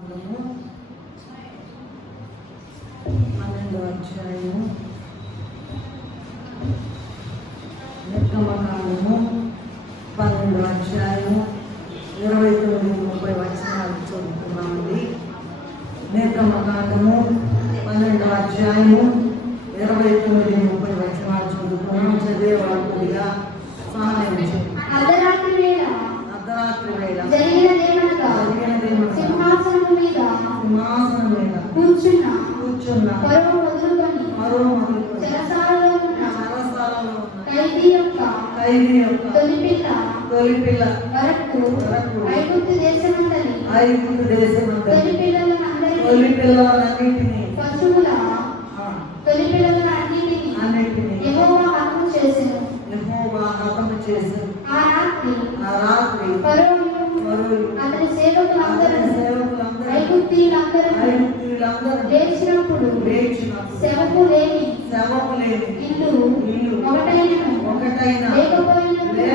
12వ అధ్యాయము నిర్గమకాండము 12వ అధ్యాయము 29-30 వచనాలు చదువుతున్నామండి. నిర్గమకాండము 12వ అధ్యాయము 29-30 వచనాలు చదువుతున్నాం. చదివే వాళ్ళు కొద్దిగా సహాయం చేయండి. అర్ధరాత్రి వేళ జరిగినదేమనగా సింహాసనం మీద కూర్చున్న ఫరో మొదలుకొని చెరసాలలో ఉన్న ఖైదీ యొక్క తొలిపిల్ల వరకు ఐగుప్తు దేశమంతటి తొలిపిల్లలన్నిటిని పశువుల తొలిపిల్లలన్నిటిని యెహోవా హతము చేసెను. ఆ రాత్రి ఫరోను అతని సేవకులందరూ ఐగుప్తీయులందరూ లేచినప్పుడు శవము లేని ఇల్లు ఒకటైన లేకపోయినందున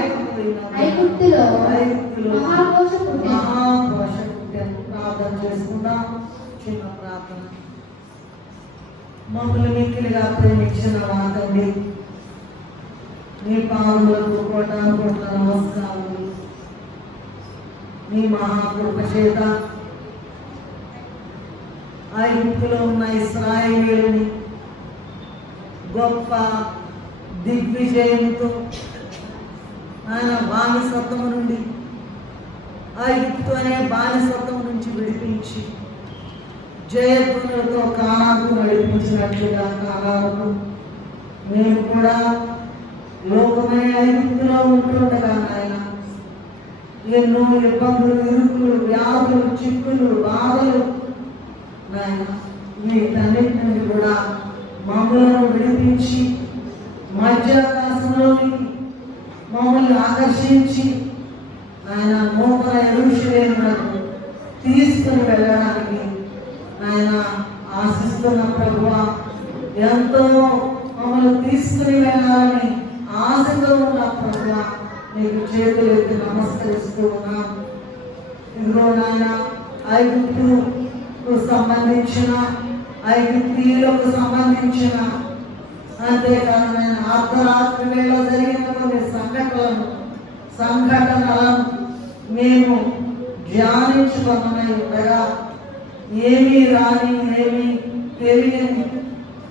ఐగుప్తులో మహాఘోష పుట్టెను. ప్రార్థన చేసుకుందాం. చిన్న ప్రార్థన. మమ్మల్ని మిక్కిలిగా ప్రేమించిన మా తండ్రి, నీ పాదములకు కోటాను కోట్ల నమస్కారాలు. నీ మహాకృప చేత ఐగుప్తులో ఉన్న ఇశ్రాయేలీయులని గొప్ప దిగ్విజయంతో ఆయన బానిసత్వము నుండి ఐగుప్తు అనే బానిసత్వం నుంచి విడిపించి జయధ్వనులతో కానాకు నడిపించినట్లుగా కానాకు మేము కూడా లోకమైన ఐగుప్తులో ఉంటుండగా ఆయన ఎన్నో ఇబ్బందులు, ఇరుకులు, వ్యాధులు, చిక్కులు, బాధలు నాయన వీటన్నిటి నుండి కూడా మమ్మల్ని విడిపించి మధ్యాకాశంలోకి మమ్మల్ని ఆకర్షించి ఆయన నూతన యెరూషలేమునకు తీసుకుని వెళ్ళడానికి ఆయన ఆశిస్తున్న ప్రభువా, ఎంతో మమ్మల్ని తీసుకుని వెళ్ళాలని ఆశగా ఉన్న ప్రభువా, నీకు చేతులు ఎత్తి నమస్కరిస్తూ ఉన్నాం. ఇదిగో నాయన ఐగుప్తుకు సంబంధించిన ఐగుప్తీయులకు సంబంధించిన అంతేకాదు నేను అర్ధరాత్రి వేళ జరిగిన కొన్ని సంఘటనలను మేము ధ్యానించుకోమని ఉండగా ఏమీ రాని, ఏమీ తెలియని,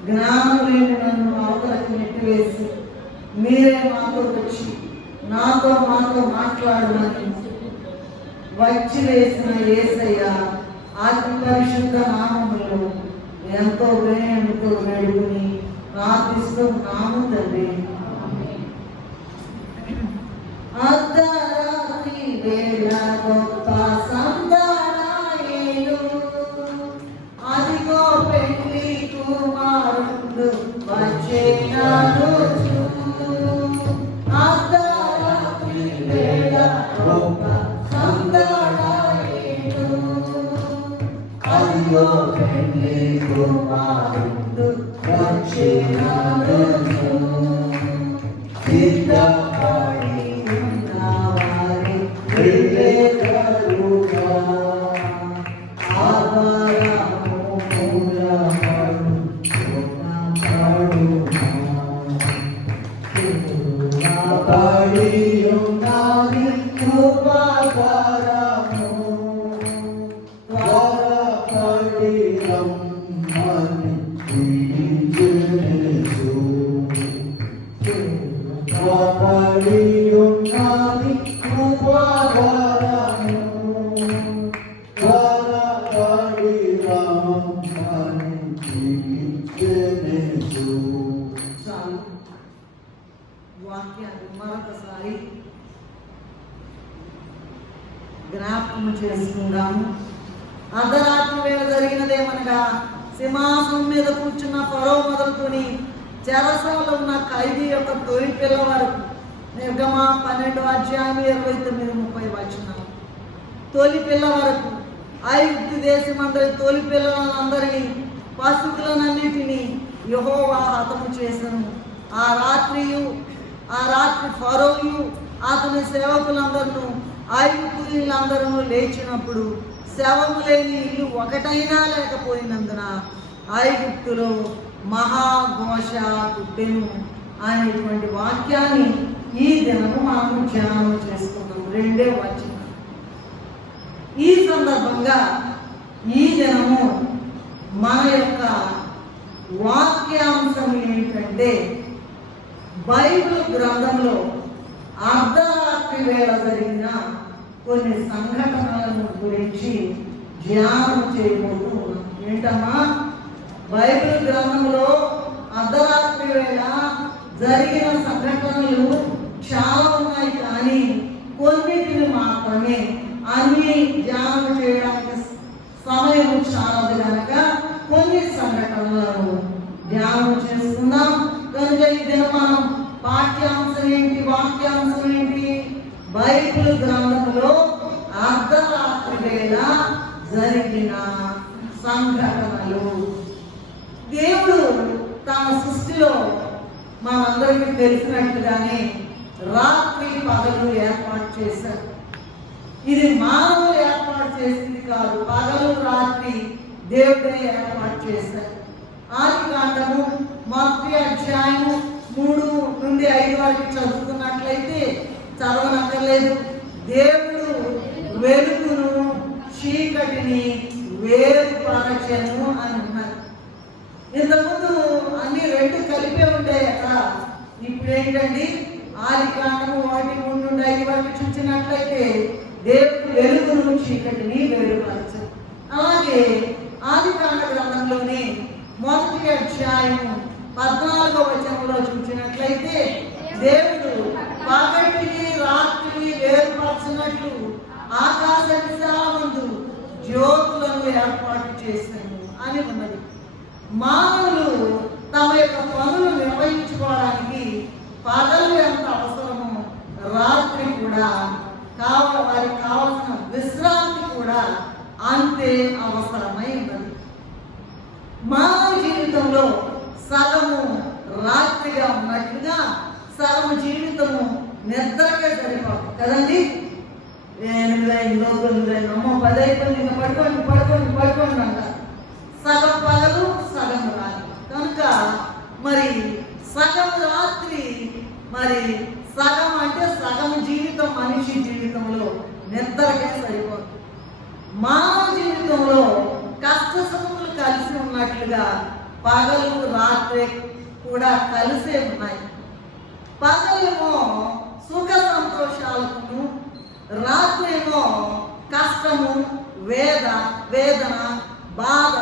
జ్ఞానం లేని నన్ను అవతలకి నెట్టివేసి మీరే మాతో వచ్చి మాతో మాట్లాడమని వచ్చి వేసిన యేసయ్య అతి పరిశుద్ధ నామములో ఎంతో వినయంతో వేడుకుని ప్రార్థిస్తున్నాము తండ్రి. అర్ధరాత్రి వేళ గొప్ప సందడాయేను, అదిగో పెళ్లి కుమారుడు వచ్చేనాడు. అర్ధరాత్రి వేళ గొప్ప సందడాయేను, అదిగో పెళ్లి కుమారుడు వచ్చేనాడు. సిద్ధపడి ఉన్నవారి వెళ్ళేటరుగా ఆభరణము మూలపడు పడి ఉన్నది కృపాకరము, త్వరపడి రమ్మని పిలిచెను. త్వరపడి ఉన్నది కృపాకరము, త్వరపడి రమ్మని పిలిచెను. చాలు. వాక్యాన్ని మరొకసారి జ్ఞాపకం చేసుకుందాము. అర్ధరాత్రి వేళ జరిగినదేమనగా సింహాసనం మీద కూర్చున్న ఫరో మొదలుకొని చెరసాలలో ఉన్న ఖైదీ యొక్క తొలి పిల్ల వరకు. నిర్గమ 12వ అధ్యాయం 29-30 వచనాలు. తొలి పిల్ల వరకు ఐగుప్తు దేశమందరి తొలి పిల్లలందరినీ పశువులనన్నిటినీ యెహోవా హతము చేసెను. ఆ రాత్రి ఫరోయు అతని సేవకులందరూ ఐగుప్తీయులందరూ లేచినప్పుడు శవము లేని ఇల్లు ఒకటైనా లేకపోయినందున ఐగుప్తులో మహాఘోష పుట్టెను అనేటువంటి వాక్యాన్ని ఈ దినము మనము ధ్యానం చేసుకున్నాం. 2వ వచనం. ఈ సందర్భంగా ఈ దినము మన యొక్క వాక్యాంశం ఏంటంటే, బైబిల్ గ్రంథంలో అర్ధరాత్రి వేళ జరిగిన కొన్ని సంఘటనలను గురించి ధ్యానం చేయబోతున్నాం. ఏంటమ్మా? బైబిల్ గ్రంథంలో అర్ధరాత్రి వేళ జరిగిన సంఘటనలు చాలా ఉన్నాయి, కానీ కొన్నిటిని మాత్రమే, అన్ని ధ్యానం చేయడానికి సమయం చాలదు కనుక కొన్ని సంఘటనలను ధ్యానం చేసుకుందాం. కనుక ఈ దినం మనం పాఠ్యాంశం ఏంటి, వాక్యాంశం ఏంటి? బైబిల్ గ్రంథంలో అర్ధరాత్రి వేళ జరిగిన సంఘటనలు. దేవుడు తన సృష్టిలో మనందరికీ తెలిసినట్లుగానే రాత్రి పగలు ఏర్పాటు చేశారు. ఇది మానవులు ఏర్పాటు చేసింది కాదు, పగలు రాత్రి దేవుడే ఏర్పాటు చేశారు. ఆదికాండము 1వ అధ్యాయము 3 నుండి 5 వరకు చదువుకున్నట్లయితే, చదవనక్కర్లేదు, దేవుడు వెలుగును చీకటిని వేరుపరచెను అని ఉన్నారు. ఇంతకుముందు అన్ని 2 కలిపే ఉంటాయి అక్కడ. ఇప్పుడు ఏంటండి, ఆదికాండము 1 నుండి 5 వరకు చూసినట్లయితే దేవుడు వెలుగును చీకటిని వేరుపరచెను. అలాగే ఆదికాండ గ్రంథంలోని 1వ అధ్యాయము 14వ వచనంలో చూసినట్లయితే దేవుడు పగటిని రాత్రిని వేరుపరచినట్లు ఆకాశ విశాలమందు జ్యోతులను ఏర్పాటు చేశాను అని ఉన్నది. మానవులు తమ యొక్క పనులు నిర్వహించుకోవడానికి పగలు ఎంత అవసరమో రాత్రి కూడా వారికి కావలసిన విశ్రాంతి కూడా అంతే అవసరమై ఉన్నది. మానవ జీవితంలో సగము రాత్రిగా ఉన్నట్లుగా సగము జీవితము నిద్రకే సరిపోతుంది కదండి. 8 రోజులు 10 అయిపోయింది, ఇంకా పడుకోండి అంట. సగం పగలు సగం రాత్రి కనుక మరి సగం రాత్రి, మరి సగం అంటే సగం జీవితం మనిషి జీవితంలో నిద్రకే సరిపోతుంది. మానవ జీవితంలో కష్ట సుఖములు కలిసి ఉన్నట్లుగా పగలు రాత్రి కూడా కలిసే ఉన్నాయి. పగలేమో సుఖ సంతోషాలకు, రాత్రేమో కష్టము, వేదన, బాధ,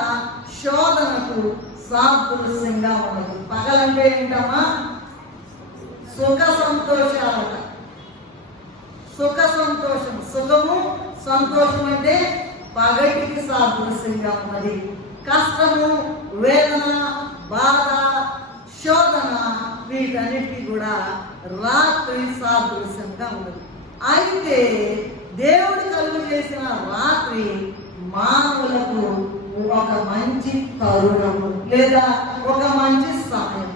శోధనకు సాదృశ్యంగా ఉన్నది. పగలంటే ఏంటమ్మా? సుఖ సంతోషాలట. సుఖ సంతోషం, సుఖము సంతోషం అంటే పగటికి సాదృశ్యంగా ఉన్నది. కష్టము, వేదన, బాధ, శోధన వీటన్నిటికీ కూడా రాత్రి సాదృశ్యంగా ఉన్నది. అయితే దేవుడు కలుగు చేసిన రాత్రి మానవులకు ఒక మంచి తరుణము లేదా ఒక మంచి సమయం.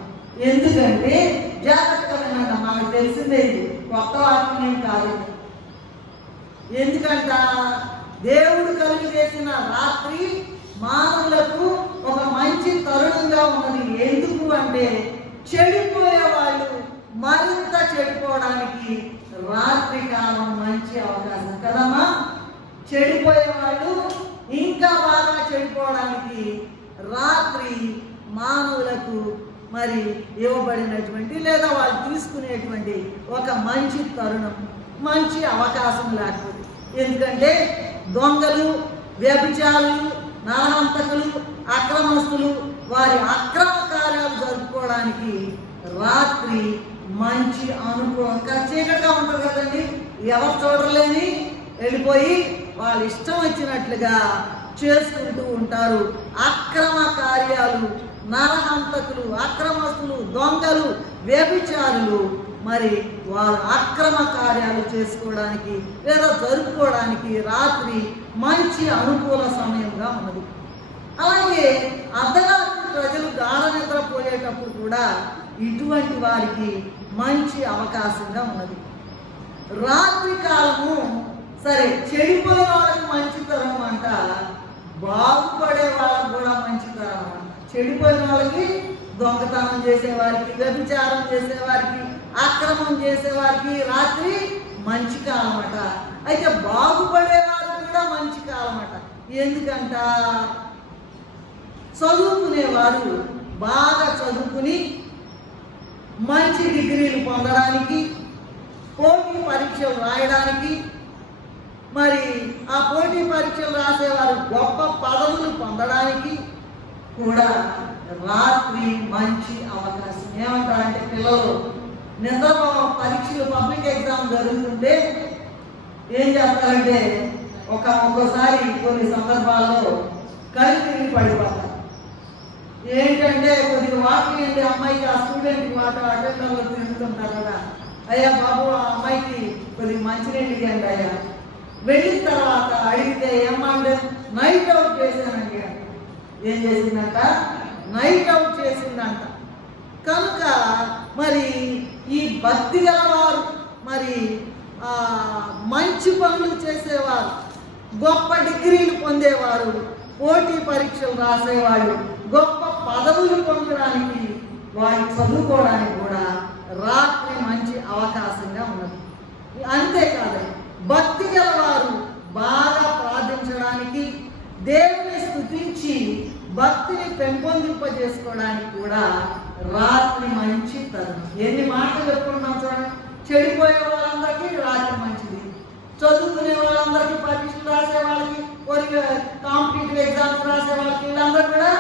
ఎందుకంటే జాగ్రత్తగా వినండి, మనకు తెలిసిందే, ఇది కొత్త వాక్యం కాదు. ఎందుకంట దేవుడు కలుగు చేసిన రాత్రి మానవులకు ఒక మంచి తరుణంగా ఉన్నది. ఎందుకు అంటే చెడిపోయే వాళ్ళు మరింత చెడిపోవడానికి రాత్రి కాలం మంచి అవకాశం కదమ్మా. చెడిపోయే వాళ్ళు ఇంకా బాగా చెడిపోవడానికి రాత్రి మానవులకు మరి ఇవ్వబడినటువంటి లేదా వాళ్ళు తీసుకునేటువంటి ఒక మంచి తరుణం, మంచి అవకాశం లేకపోతే. ఎందుకంటే దొంగలు, వ్యభిచారులు, నరహంతకులు, అక్రమస్తులు వారి అక్రమ కార్యాలు జరుపుకోవడానికి రాత్రి మంచి అనుకూలంగా, చీకటిగా ఉంటుంది కదండి, ఎవరు చూడలేని వెళ్ళిపోయి వాళ్ళు ఇష్టం వచ్చినట్లుగా చేసుకుంటూ ఉంటారు. అక్రమ కార్యాలు, నరహంతకులు, అక్రమస్తులు, దొంగలు, వ్యభిచారులు మరి వారు అక్రమ కార్యాలు చేసుకోవడానికి లేదా జరుపుకోవడానికి రాత్రి మంచి అనుకూల సమయంగా ఉన్నది. అలాగే అర్ధరాత్రి ప్రజలు గాఢ నిద్రపోయేటప్పుడు కూడా ఇటువంటి వారికి మంచి అవకాశంగా ఉన్నది. రాత్రి కాలము సరే చెడిపోయే వాళ్ళకి మంచి తరం అంట, చెడిపోయిన వాళ్ళకి, దొంగతనం చేసేవారికి, వ్యభిచారం చేసేవారికి, అక్రమం చేసేవారికి రాత్రి మంచి కాలం అట. అయితే బాగుపడేవారికి కూడా మంచి కాలం అట. ఎందుకంట? చదువుకునేవారు బాగా చదువుకుని మంచి డిగ్రీలు పొందడానికి, పోటీ పరీక్షలు రాయడానికి, మరి ఆ పోటీ పరీక్షలు రాసేవారు గొప్ప పదవులు పొందడానికి కూడా రాత్రి మంచి అవకాశం. ఏమంటారంటే పిల్లలు నిద్ర పరీక్షలు, పబ్లిక్ ఎగ్జామ్ జరుగుతుంటే ఏం చేస్తారంటే ఒక్కోసారి కొన్ని సందర్భాల్లో కళ్ళు తిరిగి పడిపోతారు. ఏంటంటే కొద్దిగా వాకింగ్ ఏంటి అమ్మాయికి, ఆ స్టూడెంట్కి అటెండర్లో తిరుగుతుంటారు కదా, అయ్యా బాబు ఆ అమ్మాయికి కొద్దిగా మంచినీళ్ళు ఇవ్వండి అయ్యా. వెళ్ళిన తర్వాత అడిగితే ఏమంటే నైట్ అవుట్ చేశానండి. ఏం చేసిందంట? నైట్ అవుట్ చేసిందంట. కనుక మరి ఈ భక్తి గలవారు, మరి మంచి పనులు చేసేవారు, గొప్ప డిగ్రీలు పొందేవారు, పోటీ పరీక్షలు రాసేవాళ్ళు, గొప్ప పదవులు పొందడానికి, వాళ్ళు చదువుకోవడానికి కూడా రాత్రి మంచి అవకాశంగా ఉన్నది. అంతేకాదు, భక్తి గలవారు బాగా ప్రార్థించడానికి, దేవుని స్తుతించి భక్తిని పెంపొందింపజేసుకోవడానికి కూడా రాత్రి మంచి తరుణం. ఎన్ని మాటలు చెప్పుకున్నాం చూడండి. చెడిపోయే వాళ్ళందరికీ రాత్రి మంచిది, చదువుకునే వాళ్ళందరికీ, పరీక్షలు రాసే వాళ్ళకి, కాంపిటేటివ్ ఎగ్జామ్స్ రాసే వాళ్ళకి, వీళ్ళందరూ కూడా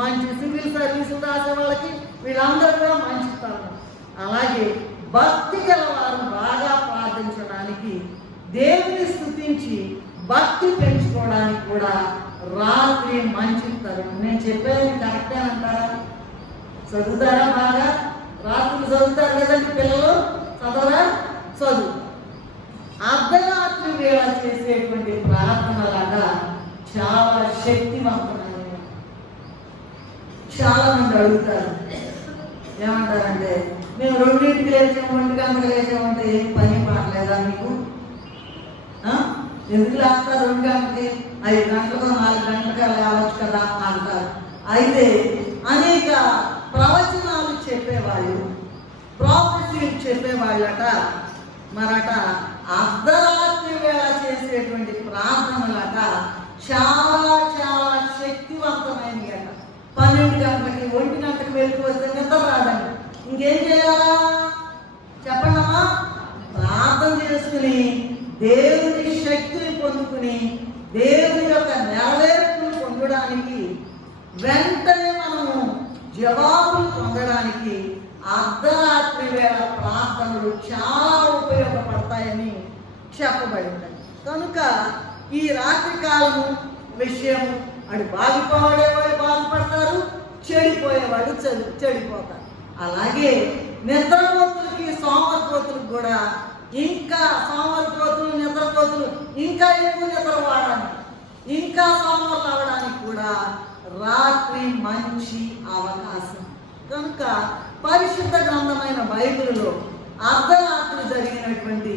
మంచి, సివిల్ సర్వీసులు రాసే వాళ్ళకి వీళ్ళందరూ కూడా మంచి తరుణం. అలాగే భక్తి గలవారు బాగా ప్రార్థించడానికి, దేవుని స్తుతించి భక్తి పెంచుకోవడానికి కూడా రాత్రి మంచి తరుణం. నేను చెప్పేది కరెక్టే అంటారా? చదువుతారా? బాగా రాత్రులు చదువుతారు కదండి పిల్లలు, చదవరా? చదువు. అర్ధరాత్రి వేళ చేసేటువంటి ప్రార్థనలాగా చాలా శక్తివంతమైనవి. చాలా మంది అడుగుతారు, ఏమంటారంటే మేము 2ంటికి లేచాము, 1 గంటలకు లేచామంటే ఏం పని పాటలేదా మీకు? ఎందుకు లేస్తారు 2 గంటలకి? 5 గంటలకు 4 గంటలకు లేవచ్చు కదా అంటారు. అయితే అనేక ప్రవచనాలు చెప్పేవాళ్ళు, ప్రాఫెసీలు చెప్పేవాళ్ళట మరట అర్ధరాత్రి వేళ చేసేటువంటి ప్రార్థనలట చాలా చాలా శక్తివంతమైనవి అట. 12 గంటలకి, 1 గంటలకు వెళ్తూ వస్తే నిద్ర రాదండి. ఇంకేం చేయాలా చెప్పండమ్మా? ప్రార్థన చేసుకుని దేవుని శక్తిని పొందుకుని దేవుని యొక్క నెరవేర్పును పొందడానికి, వెంటనే మనము జవాబులు పొందడానికి అర్ధరాత్రి వేళ ప్రార్థనలు చాలా ఉపయోగపడతాయని చెప్పబడింది. కనుక ఈ రాత్రి కాలము విషయము, అటు బాగుపడేవాళ్ళు బాగుపడతారు, చెడిపోయేవాళ్ళు చెడిపోతారు. అలాగే నిద్రపోతులకి, సోమరిపోతులకు కూడా, ఇంకా సోమరిపోతులు, నిద్రపోతులు ఇంకా ఎక్కువ నిద్ర వాడడానికి, ఇంకా సోమరులు అవడానికి కూడా రాత్రి మంచి అవకాశం. కనుక పరిశుద్ధ గ్రంథమైన బైబిల్లో అర్ధరాత్రి జరిగినటువంటి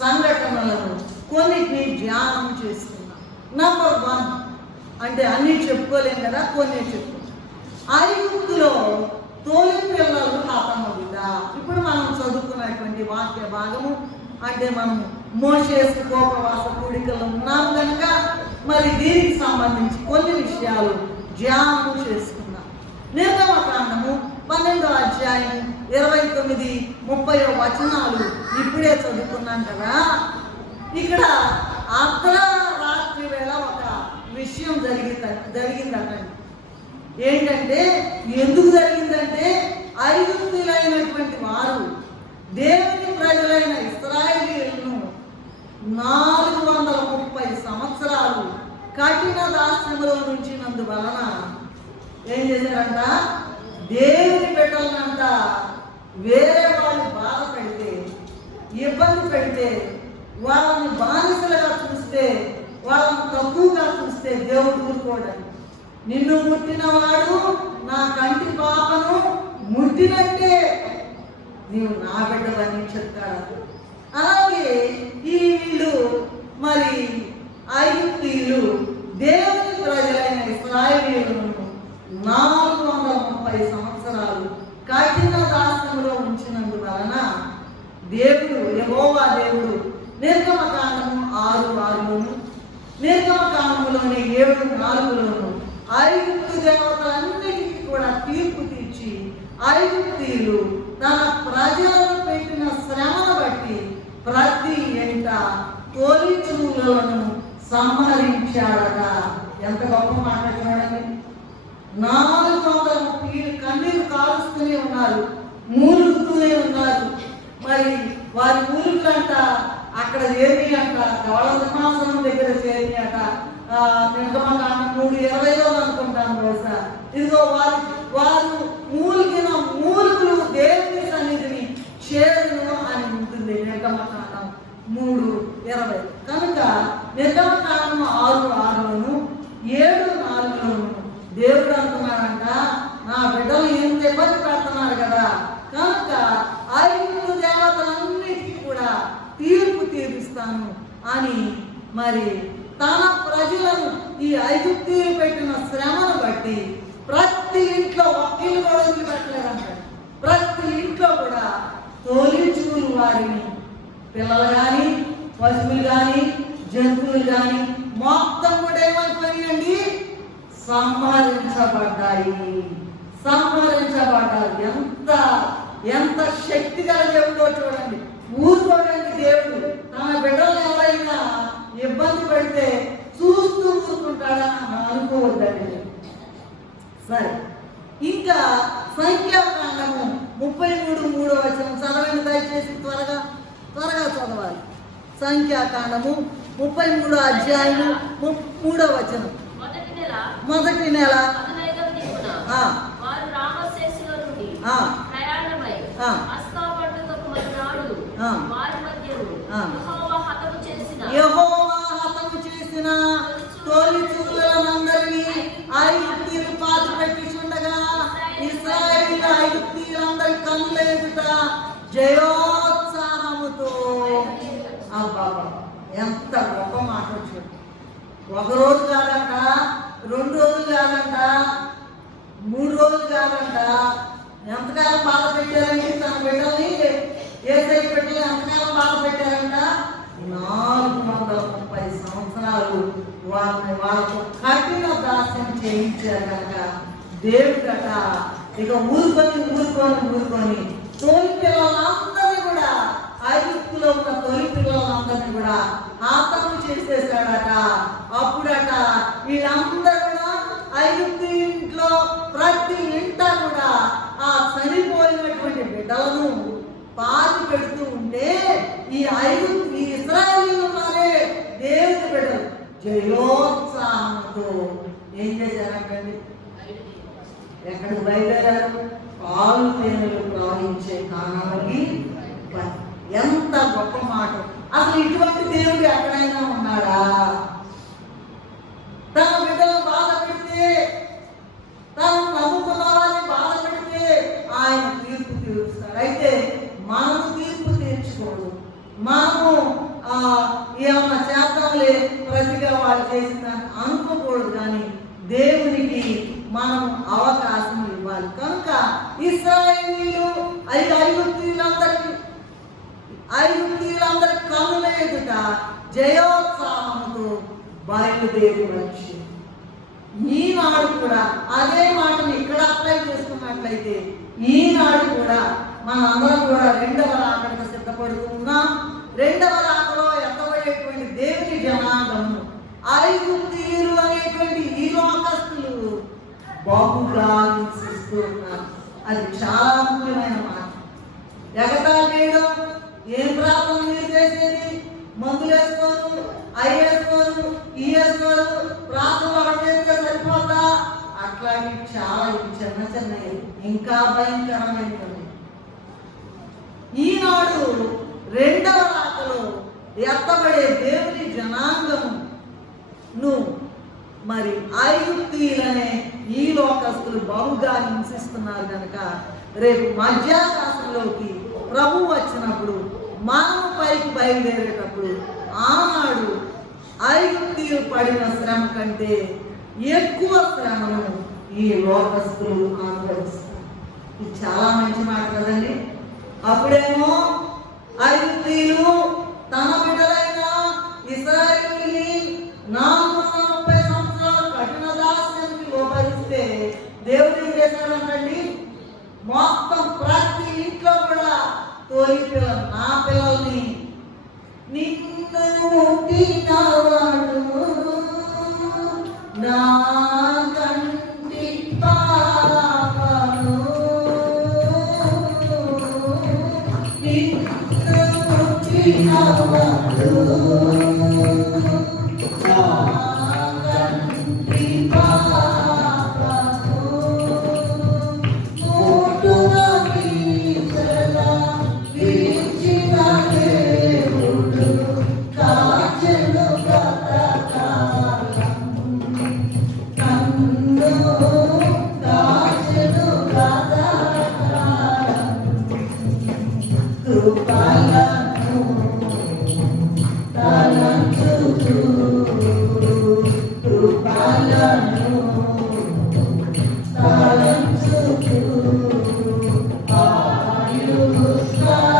సంఘటనలను కొన్నిటిని ధ్యానం చేసుకున్నాం. నంబర్ 1 అంటే అన్నీ చెప్పుకోలేం కదా, కొన్ని చెప్పుకున్నాం. ఐగుప్తులో తోలి పిల్లలు హతమవుట. ఇప్పుడు మనం చదువుకున్నటువంటి వాక్య భాగము అంటే మనం మోషేసు కోపవాస కూడికలో ఉన్నాము కనుక మరి దీనికి సంబంధించి కొన్ని విషయాలు ధ్యానం చేసుకున్నాం. నిర్గమకాండము 12వ అధ్యాయం 29, 30 వచనాలు ఇప్పుడే చదువుకున్నాం కదా. ఇక్కడ అర్ధరాత్రి వేళ ఒక విషయం జరిగిందటండి. ఏంటంటే, ఎందుకు జరిగిందంటే, ఐగుప్తీయులైనటువంటి వారు దేవుని ప్రజలైన ఇశ్రాయేలీయులను 430 సంవత్సరాలు కఠిన దాస్యములో నుంచినందువలన ఏం చేశారంట? దేవుని బిడ్డలనంట వేరే వాళ్ళు బాధ పెడితే, ఇబ్బంది పెడితే, వాళ్ళని బానిసలుగా చూస్తే, వాళ్ళని తక్కువగా చూస్తే దేవుడు ఊరుకోవడానికి, నిన్ను ముట్టినవాడు నా కంటి పాపను ముట్టినట్టే నీవు నా బిడ్డలని చెప్తాడు. అలాగే ఈ వీళ్ళు మరి ఐగుప్తీయులు దేవుని ప్రజలైన ఇశ్రాయేలీయులను 4 నిర్గమకాండము 6:6లోను, నిర్గమకాండములోని 7:4లోను ఐగుప్తు దేవతలన్నిటికీ కూడా తీర్పు తీర్చి ఐగుప్తీయులు తన ప్రజలను పెట్టిన శ్రమను బట్టి ప్రతి ఎంట తొలి చూలను సంహరించాడట. ఎంత గొప్ప మాట చూడండి. 430 కన్నీరు కాలుస్తూనే ఉన్నారు, మూలుగుతూనే ఉన్నారు. మరి వారి మూలుగులంట అక్కడ చేరి అంట ధవళ సింహాసనం దగ్గర చేరి అట. నిర్గమకాండం 3:20లో అనుకుంటాను బహుశా. ఇదిగో వారు మూలిగిన మూలుగులు దేవుని సన్నిధిని చేరును అని ఉంటుంది నిర్గమకాండం 3:20. కనుక నిర్గమకాండం 6:6లోను 7:4లోను దేవుడు అంటున్నాడంట, నా బిడ్డలు ఎంత ఇబ్బంది పెడుతున్నారు కదా, కనుక ఐగుప్తు దేవతలన్నిటికీ కూడా తీర్పు తీరుస్తాను అని మరి తన ప్రజలను ఈ ఐగుప్తీయులు పెట్టిన శ్రమను బట్టి ప్రతి ఇంట్లో ఒక్కళ్ళు కూడా వదిలిపెట్టలేదంట. ప్రతి ఇంట్లో కూడా తోలించుకుని వారిని పిల్లలు కానీ పశువులు కానీ జంతువులు కానీ మొత్తం కూడా ఏమైపోయాయండి, సంహరించబడ్డాయి. ఎంత శక్తి గల దేవుడో చూడండి. ఊరుకోడండి దేవుడు. తన బిడ్డలు ఎవరైనా ఇబ్బంది పెడితే చూస్తూ ఊరుకుంటాడా అనుకోవద్దండి. సరే, ఇంకా సంఖ్యాకాండము 33:3 చదవండి దయచేసి. త్వరగా చదవాలి. సంఖ్యాకాండము 33 అధ్యాయము 3 మొదటి నెల యెహోవా హతము చేసిన తొలి చూలందరినీ ఐగుప్తీయులు పాతిపెట్టుచుండగా ఇశ్రాయేలీయులు ఐగుప్తీయులందరి కన్నుల ఎదుట జయోత్సాహముతో. అబ్బా, ఎంత గొప్ప మాట చూడండి. 1 రోజు కాదంట, 2 రోజులు కాదంట, 3 రోజులు కాదంట. ఎంతకాలం బాధ పెట్టారండి తన బిడ్డల్ని, ఏసై బిడ్డలు ఎంతకాలం బాధ పెట్టారంట? 430 సంవత్సరాలు వాళ్ళకు కఠిన దాస్యం చేయించారు కనుక దేవుడట ఇక ఊరుకొని తొలి పిల్లలందరినీ కూడా, ఐగుప్తులో ఉన్న తొలి పిల్లలందరినీ కూడా హతము చేసేసాడట. అప్పుడట వీళ్ళందరూ కూడా ఐగుప్తు ఇంట్లో ప్రతి ఇంట కూడా ఆ చనిపోయినటువంటి బిడ్డలను పాతి పెడుతూ ఉంటే ఈ ఇశ్రాయేలీయులు ఉన్నారే దేవుని బిడ్డలు జయోత్సాహంతో ఏం చేశారంటే ఎక్కడికి బయలుదేరారు? పాలు తేనెలు ప్రవహించే కానానికి. ఎంత గొప్ప మాట. అసలు ఇటువంటి దేవుడు ఎక్కడైనా ఉన్నాడా? తన బిడ్డలు బాధ పెడితే, తను నమ్ముకున్న వారిని బాధ పెడితే ఆయన తీర్పు తీరుస్తాడు. అయితే మనము తీర్పు తీర్చుకోడు, మనము ఏమన్నా చేద్దాంలే ప్రతిగా వాళ్ళు చేసిన అనుకోకూడదు. కానీ దేవునికి మనం అవకాశం ఇవ్వాలి. కనుక ఇశ్రాయేలీయులు ఐగుప్తీయులందరి కన్నుల ఎదుట జయోత్సాహంతో బయలుదేరి వచ్చి ఈనాడు కూడా అదే మాటను ఇక్కడ అప్లై చేసుకున్నట్లయితే ఈనాడు కూడా మనం అందరం కూడా 2వ రాకడకు సిద్ధపడుతున్నాం. 2వ రాకలో ఎత్తబడేటువంటి దేవుని జనాంగము ఐగుప్తీయులు అనేటువంటి ఈ లోకస్తులు బహుగా హింసిస్తూ ఉన్నారు. అది చాలా ముఖ్యమైన మాట. ఎగతాళి చేయడం, ఏం ప్రార్థన మీరు చేసేది? మందులు వేసుకోరు, అవి వేసుకోరు, ఈ వేసుకోరు, ప్రార్థన ఒకటి చేస్తే సరిపోతా? అట్లాంటి చాలా చిన్నవి ఇంకా భయంకరమైనవి. ఈనాడు 2వ రాకలో ఎత్తబడే దేవుని జనాంగమును మరి ఐగుప్తీయులనే ఈ లోకస్తులు బహుగా హింసిస్తున్నారు కనుక రేపు మధ్యాకాశంలోకి ప్రభు వచ్చినప్పుడు మనము పైకి బయలుదేరేటప్పుడు ఆనాడు ఐగుప్తీయులు పడిన శ్రమ కంటే ఎక్కువ శ్రమను ఈ లోకస్తులు అనుభవిస్తారు. ఇది చాలా మంచి మాట కదండి. అప్పుడేమో ఐగుప్తీయులు తన బిడ్డలే పుట్టినవాడు నా కంటి పాపను పుట్టినవాడు నా కంటి పాపను పుట్టున వీసల వీచిన దేవుడు కాచెను గతకాలం కన్ను కాచెను గతకాలం కృపలను తలంచుచు కృపలను తలంచుచు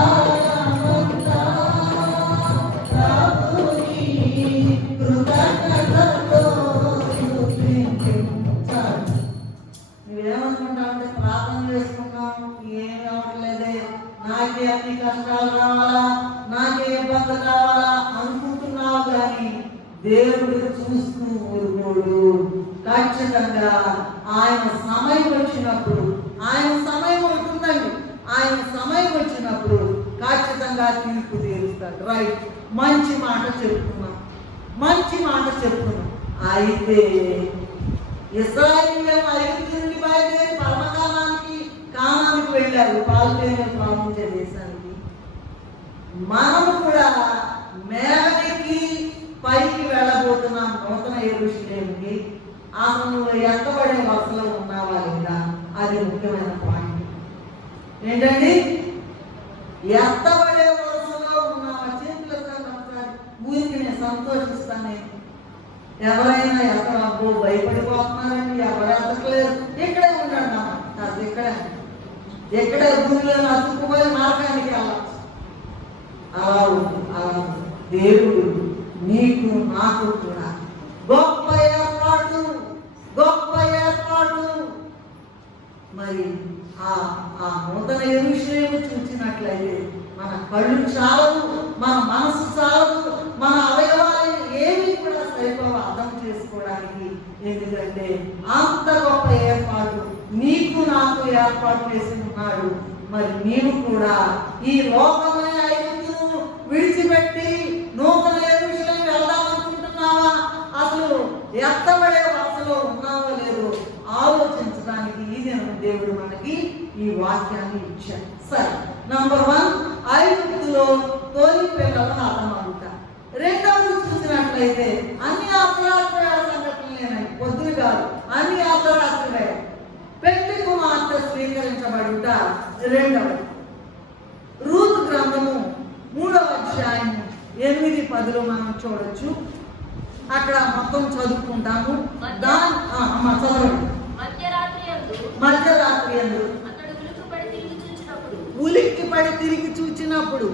ఆయుష్కాలమంతా ప్రభుని కృతజ్ఞతతో స్తుతించాలి. నువ్వేమనుకుంటావంటే ప్రార్థన చేసుకున్నాం ఏమి అవ్వట్లేదే, నాకే అన్ని కష్టాలు రావాలా, నాకే ఇబ్బంది కావాలా అనుకుంటున్నావు కానీ దేవుడు చూస్తూ ఊరుకోడు. ఖచ్చితంగా ఆయన సమయం వచ్చినప్పుడు, ఆయన సమయం ఉంటుందండి, ఆయన సమయం వచ్చినప్పుడు ఖచ్చితంగా తీర్పు తీరుస్తాడు. రైట్, మంచి మాట చెప్తున్నాం, మంచి మాట చెప్తున్నాం. అయితే ఇశ్రాయేలీయులు ఐగుప్తు నుండి బయలుదేరి పరమకాలానికి కానానికి వెళ్ళారు, పాలుతేనెలు ప్రవహించే దేశానికి. మనము కూడా మేఘమెక్కి పైకి వెళ్ళబోతున్నాం నూతన యెరూషలేముకి. అసలు నువ్వు ఎత్తబడే వరుసలో ఉన్నావా లేదా, అది ముఖ్యమైన పాయింట్. ఏంటండి, ఎత్తబడే వరుసలో ఉన్నావా? చేతులతో ఊరికి నేను సంతోషిస్తాను. ఎవరైనా ఎత్తబో భయపడిపోతున్నారండి, ఎవరు ఎత్తట్లేదు, ఇక్కడే ఉన్నాడు అది ఇక్కడే భూమిలో అతుక్కుపోయి మార్గానికి వెళ్ళచ్చు. అలా ఉంది, అలా ఉంది. దేవుడు నీకు నాకు కూడా గొప్ప ఏర్పాటు, గొప్ప ఏర్పాటు. మరి ఆ నూతన యెరూషలేము చూసినట్లయితే మన కళ్ళు చాలవు, మన మనసు చాలదు, మన అవయవాలు ఏమీ కూడా సరిపోవు అర్థం చేసుకోవడానికి. ఎందుకంటే అంత గొప్ప ఏర్పాటు నీకు నాకు ఏర్పాటు చేసి ఉన్నాడు. మరి నీవు కూడా ఈ లోకమైన ఐగుప్తును విడిచిపెట్టి నూతన యెరూషలేము వెళ్దామనుకుంటున్నావా? అసలు ఎత్తబడే వరుసలో ఉన్నావో లేదో ఆలోచించడానికి ఈ దినం దేవుడు మనకి ఈ వాక్యాన్ని ఇచ్చాడు. సరే, నంబర్ 1, ఐగుప్తులో తోలి పిల్లలు హతమవుట. రెండవది చూసినట్లయితే అన్ని అర్ధరాత్రి వేళ సంఘటనలేనండి, పొద్దులు కాదు, అన్ని అర్ధరాత్రి వేళ పెళ్లి కుమార్తె స్వీకరించబడుట. రెండవది రూతు గ్రంథము 3వ అధ్యాయము 8-10 మనం చూడొచ్చు. అక్కడ మొత్తం చదువుకుంటాము. చదవండి. మధ్యరాత్రి యందు ఉలిక్కిపడి తిరిగి చూచినప్పుడు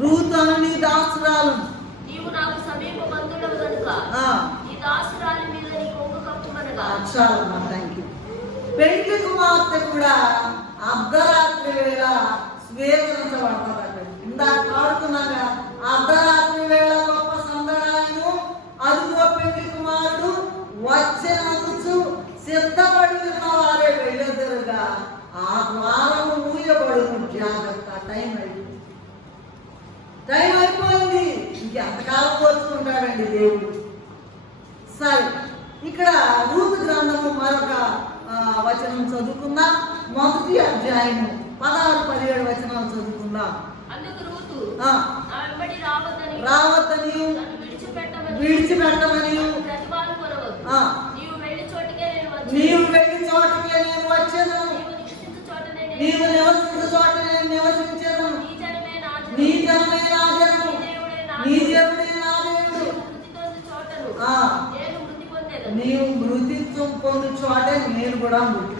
రూతు అను నీ దాసురాలు, నీవు నాకు సమీప బంధువుడవు గనుక ఈ దాసురాలి మీద నీ కొంగు కప్పుమనగా. చాలమ్మా, థ్యాంక్ యూ. పెళ్లి కుమార్తె కూడా అర్ధరాత్రి వేళ స్వీకరించబడతాడట. ఇందాక పాడుతున్నాగా, అర్ధరాత్రి వేళ గొప్ప సందడాయను, అదుగో పెళ్లి కుమారుడు వచ్చేనందుకు సిద్ధపడి ఉన్న వారే వెళ్ళెదరుగా, ఆ ద్వారము మూయబడును, జాగ్రత్త. టైం అయిపోయింది, ఇంకెంతకాలం కోరుకుంటాడండి దేవుడు. సరే, ఇక్కడ రూతు గ్రంథము మరొక వచనం చదువుకుందాం. 1వ అధ్యాయము 16-17 వచనాలు చదువుకుందాం. అందుకు రూతు రావద్దని విడిచిపెట్టమని నీవు వెళ్ళి చోటకే నేను వచ్చాను, నీవు నివసించు చోట నేను నివసించాను, నీ జనమే నా జనము, నీ దేవుడే నా దేవుడు. నీవు మృతి పొందు చోటే నేను కూడా మృతి.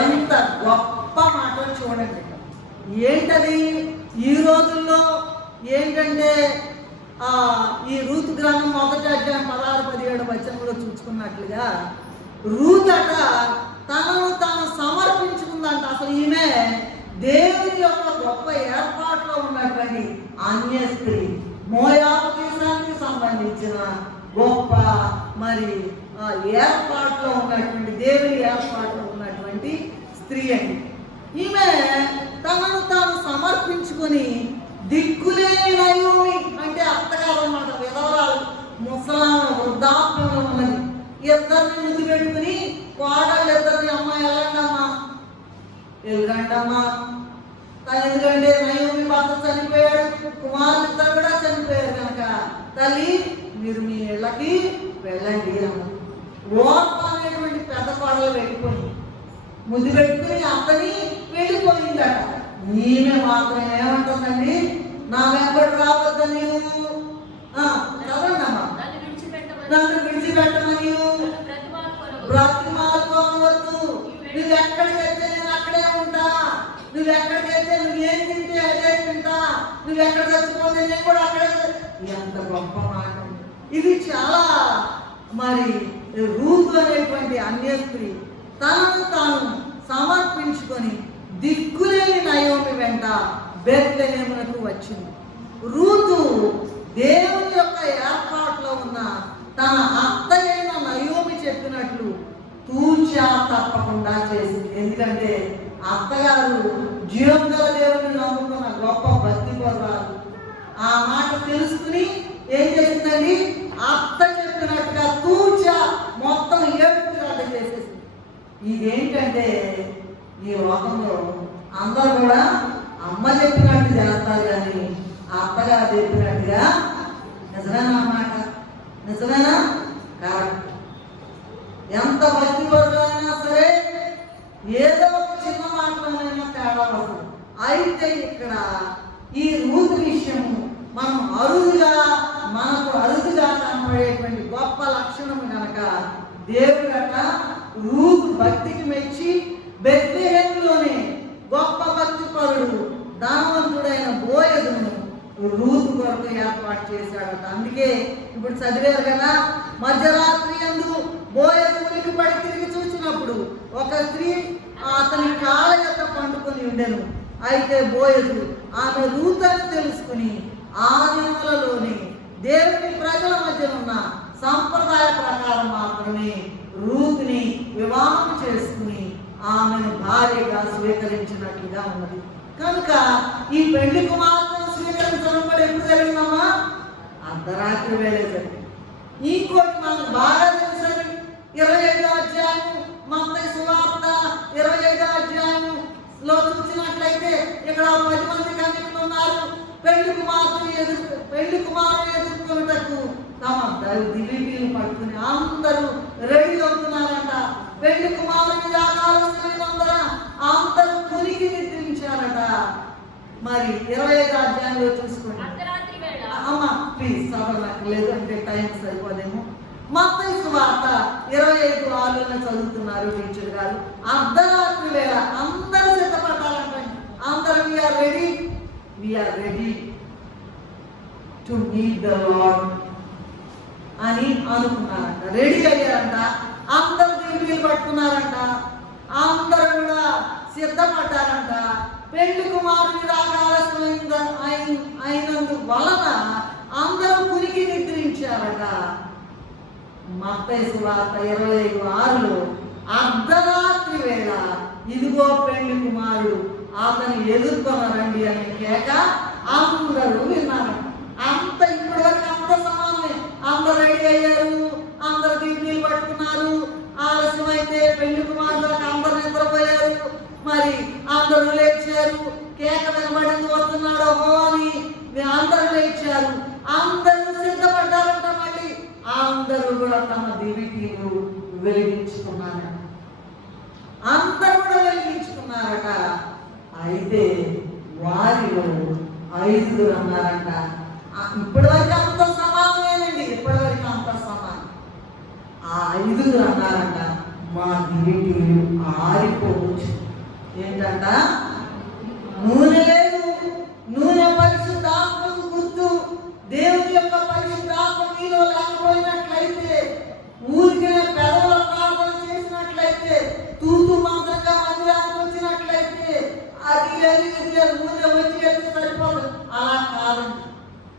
ఎంత గొప్ప మాట చూడండి. ఏంటది? ఈ రోజుల్లో ఏంటంటే ఈ రూతు గ్రంథం 1వ అధ్యాయం 16-17 వచనంలో చూసుకున్నట్లుగా రూత్ అట తనను తాను సమర్పించుకుందంట. అసలు ఈమె దేవుని యొక్క గొప్ప ఏర్పాట్లో ఉన్నటువంటి అన్య స్త్రీ, మోయాబు దేశానికి సంబంధించిన గొప్ప మరి ఏర్పాట్లో ఉన్నటువంటి దేవుని ఏర్పాట్లో ఉన్నటువంటి స్త్రీ అండి. ఈమె తనను తాను సమర్పించుకొని దిక్కులేని నయోమి అంటే అత్తగారు అన్నమాట, విధవరాలు, ముసలామె, వృద్ధాప్యంలో ఉన్నది. ఇద్దరిని ముందు పెట్టుకుని కోడళ్ళు ఇద్దరిని, అమ్మ వెళ్ళండమ్మా వెళ్ళండమ్మా. ఎందుకంటే నయోమి భర్త చనిపోయాడు, కుమారులు ఇద్దరు కూడా చనిపోయారు కనుక తల్లి మీరు మీ ఇళ్ళకి వెళ్ళండి అన్న. ఓర్ప అనేటువంటి పెద్ద కోడలు వెళ్ళిపోయింది, ముద్దు పెట్టుకుని అతని వెళ్ళిపోయిందట. ఈమె మాత్రం ఏమంటుందండి, నా వెంబడి రావద్దు నీవు, చదవండమ్మా, నన్ను విడిచిపెట్టమని బ్రతిమాలుకోవద్దు. నువ్వు ఎక్కడికి వెళ్తే నేను అక్కడే ఉంటా, నువ్వు ఎక్కడికి వెళ్తే నువ్వేం తింటే అదే తింటా, నువ్వు ఎక్కడ చచ్చిపోతే నేను కూడా అక్కడే. ఎంత గొప్ప మాట ఇది. చాలా మరి రూతు అనేటువంటి అన్య స్త్రీ తనను తాను సమర్పించుకొని దిక్కులేని నయోమి వెంట బెత్లెహేమునకు వచ్చింది. రూతు దేవుని యొక్క ఏర్పాట్లో ఉన్న తన అత్త అయిన నయోమి చెప్పినట్లు తూచా తప్పకుండా చేసింది. ఎందుకంటే అత్తగారు జీవం గల దేవుని నమ్ముకున్న గొప్ప భక్తి పరురాలు. ఆ మాట తెలుసుకుని ఏం చేసిందండి, అత్త చెప్పినట్టుగా తూచా మొత్తం ఏడుపురాట చేసేసింది. ఇదేంటంటే ఈ లోకంలో అందరూ కూడా అమ్మ చెప్పినట్టు చేస్తారు కానీ అత్తగారు చెప్పినట్టుగా నిజమేనా అన్నమాట? నిజమేనా? కరెక్ట్. ఎంత భక్తి పరులైనా సరే ఏదో ఒక చిన్న మాటలోనైనా తేడా వస్తుంది. అయితే ఇక్కడ ఈ రూతు విషయము మనం మనకు అరుదుగా కనబడేటువంటి గొప్ప లక్షణము కనుక దేవుడట రూతు భక్తికి మెచ్చి బెత్లెహేములోనే గొప్ప భక్తి పరుడు ధనవంతుడైన బోయజును రూతు కొరకు ఏర్పాటు చేశాడట. అందుకే ఇప్పుడు చదివారు కదా, మధ్యరాత్రి యందు బోయజు ఉలికిపడి తిరిగి చూసినప్పుడు ఒక స్త్రీ అతని కాళ్ళ యొక్క పండుకొని ఉండెను. అయితే బోయజు ఆమె రూతు అని తెలుసుకుని ఆ దినములలోనే దేవుని ప్రజల మధ్య ఉన్న సంప్రదాయ ప్రకారం మాత్రమే రూతుని వివాహం చేసుకుని ఆమెను భార్యగా స్వీకరించినట్లుగా ఉన్నది. కనుక ఈ పెళ్లి కుమార్తెను స్వీకరించడం కూడా ఎప్పుడు జరిగిందమ్మా? అర్ధరాత్రి వేళ జరిగింది. ఇంకోటి మనకు బాగా తెలుసని 25వ అధ్యాయం మత్తయి సువార్త 25వ అధ్యాయంలో చూసినట్లయితే ఇక్కడ 10 మంది కన్యకలు ఉన్నారు. పెళ్లి కుమారుడు ఎదుర్కొన్నటకు తమ దివిటీలు పట్టుకుని అందరూ రెడీ అవుతున్నారంట. పెళ్లి కుమారుని రావాల్సిన అందరూ కునికి నిద్రించారట. మరి 25వ అధ్యాయంలో చూసుకోండి అమ్మా, ప్లీజ్ చదవలేదు అంటే టైం సరిపోదేమో. మత్తయి సువార్త 25:6 చదువుతున్నారు టీచర్ గారు. అర్ధరాత్రి వేళ అందరూ సిద్ధపడ్డారంట. అందరూ we're ready to meet the lord అని అనుకున్నారంట. రెడీ అయ్యారంట. అందరూ దివిటీలు పట్టుకున్నారంట. అందరూ కూడా సిద్ధపడ్డారంట. పెళ్లి కుమారుని అయినందు వలన అందరూ కునికి నిద్రించారట. మత్తయి సువార్త 25:6 అర్ధరాత్రి వేళ ఇదిగో పెళ్లి కుమారుడు అతను ఎదుర్కొనరండి అనే కేక అందరూ విన్నారంట. అంత ఇప్పటి వరకు అంత సమానమే. అందరూ రెడీ అయ్యారు, అందరూ దివిటీలు పట్టుకున్నారు. ఆలస్యం అయితే పెళ్లి కుమారులకు అందరూ నిద్రపోయారు. మరి అందరూ లేచారు. కేక వినబడింది, వస్తున్నాడు హో అని అందరూ లేచారు. అందరూ సిద్ధపడ్డారంట. మళ్ళీ అందరూ కూడా తమ దివిటీలు వెలిగించుకున్నారట. అందరూ కూడా వెలిగించుకున్నారట. అయితే వారిలో 5 అన్నారంట. ఇప్పటి వరకు అంత సమానమేనండి, ఇప్పటి వరకు అంత సమానం. ఆ 5 అన్నారంట, మా దివిటీలు ఆరిపోవచ్చు. ఏంటంట? నూనె లేదు. నూనె పరిశుద్ధాత్మకు గుర్తు. దేవుని యొక్క పరిశుద్ధాత్మ మీలో లేకపోయినట్లయితే, ఊరికే పెదవుల ప్రార్థన చేసినట్లయితే, లేదు, ముందే వచ్చి వెళ్తే సరిపోతుంది. అలా కాదండి.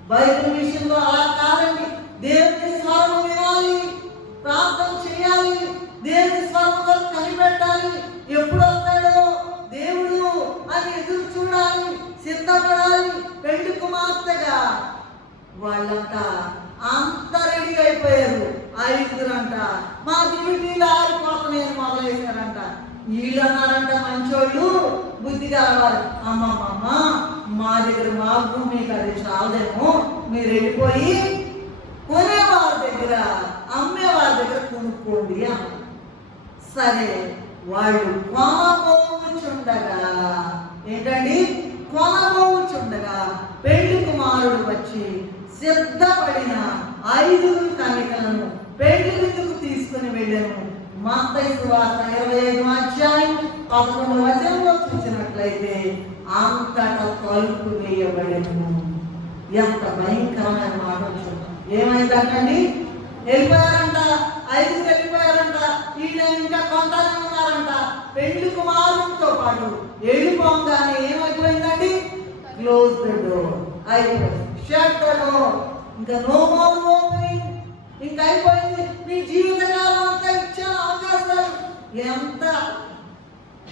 బైబిల్ విషయంలో అలా కాదండి. దేవుని స్వరం వినాలి, ప్రార్థన చేయాలి, దేవుని స్వరం కనిపెట్టాలి. ఎప్పుడు వస్తాడో దేవుడు అని ఎదురు చూడాలి, సిద్ధపడాలి. పెళ్లి కుమార్తెగా వాళ్ళంతా అంత రెడీ అయిపోయారు. 5 మా దివిటీలు ఆరిపోతున్నాయని మొదలైశారంట. వీళ్ళు అన్నారంట మంచోళ్ళు, బుద్ధి కలవారు, అమ్మమ్మ మా దగ్గర మా భూమి అది చాలదేమో, మీరు వెళ్ళిపోయి కొనేవారి దగ్గర అమ్మేవారి దగ్గర కొనుక్కోండి అన్న. సరే, వాళ్ళు కొనబోచుండగా, ఏంటండి కొనబోచుండగా పెళ్లి కుమారుడు వచ్చి సిద్ధపడిన 5 కన్యకలను పెళ్లి విందుకు తీసుకుని వెళ్ళాను. మత్తయి సువార్త 25వ అధ్యాయం 11వ వచనంలో చూసినట్లయితే అంతటా తలుపు వేయబడెను. ఎంత భయంకరమైన మాట చూద్దాం. ఏమైందంటండి? వెళ్ళిపోయారంట, 5 వెళ్ళిపోయారంట. వీళ్ళు ఇంకా కొంతనే ఉన్నారంట. పెళ్లి కుమారుడితో పాటు వెళ్ళిపోగానే ఏమైపోయిందండి? క్లోజ్ ద డోర్, అయిపోయింది. షట్ ద డోర్, ఇంకా నో మోర్ ఓపెనింగ్, ఇంకా అయిపోయింది. నీ జీవితకాలం అంతా ఇచ్చిన అవకాశాలు ఎంత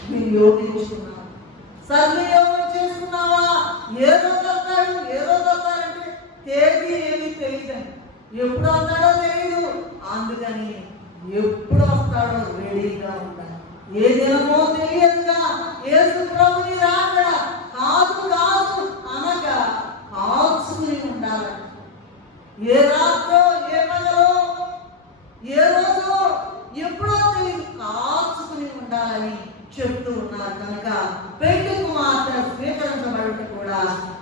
వినియోగించుకున్నావు, సద్వినియోగం చేసుకున్నావా? ఏ రోజు వస్తాడంటే తేదీ ఏమీ తెలియదండి, ఎప్పుడు వస్తాడో తెలియదు. అందుకని ఎప్పుడు వస్తాడో రెడీగా ఉండాలి. ఏ దినమో తెలియదుగా. యేసు ప్రభుని రాకడ కాదు అనగా కాల్చుకుని ఉండాలి. ఏ రాత్రో ఏ పగలో ఏ రోజు ఎప్పుడో తెలియదు, కాల్చుకుని ఉండాలని చెప్తూ ఉన్నారు. కనుక పెళ్లి కుమార్తె స్వీకరించబడుట కూడా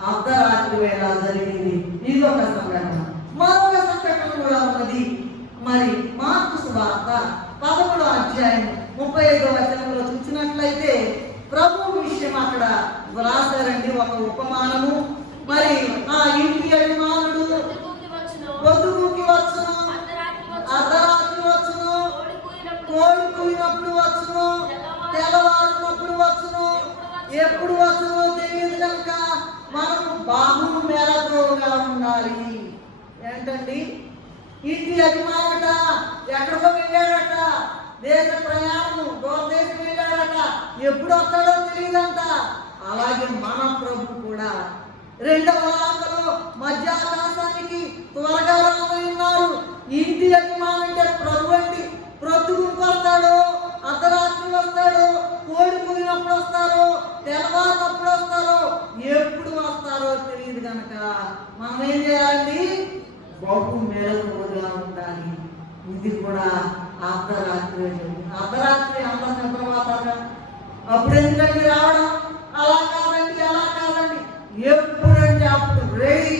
అర్ధరాత్రి వేళ జరిగింది. ఇది ఒక సంఘటన. మరొక సంఘటన కూడా ఉన్నది. మరి మార్కు సువార్త 11వ అధ్యాయం 35వ వచనంలో చూసినట్లయితే ప్రభు విషయం అక్కడ వ్రాసారండి. ఒక ఉపమానము. మరి ఆ ఇంటి యజమానుడు పొద్దుగూకి వచ్చును, అర్ధరాత్రి వచ్చును, కోడి కూయినప్పుడు వచ్చును, తెల్లవారినప్పుడు వచ్చును, ఎప్పుడు వచ్చునో తెలియదు. కనుక మనం బాహు మేళతోగా ఉండాలి. ఏంటండి? ఇంటి యజమానుట ఎక్కడికో వెళ్ళాడట, దేశ ప్రయాణము, దూరదేశం వెళ్ళాడట, ఎప్పుడు వస్తాడో తెలియదంట. అలాగే మన ప్రభు కూడా 2వ రాకలో మధ్య ఆకాశానికి త్వరగా రాబోయి ఉన్నారు. ఇంటి యజమానుంటే ప్రభు అండి. ప్రొద్దుగుకు వస్తాడో, అర్ధరాత్రి వస్తాడో, కోడి కూడినప్పుడు వస్తారో, తెల్లవారినప్పుడు వస్తారో, ఎప్పుడు వస్తారో తెలియదు. కనుక మనం ఏం చేయాలి? బహు మేలుగా ఉండాలి. ఇది కూడా అర్ధరాత్రి. అర్ధరాత్రి అంత నిద్రపోతారు. అప్పుడు ఎందుకంటే రావడం? అలా కాదండి. ఎప్పుడంటే అప్పుడు రెడీ.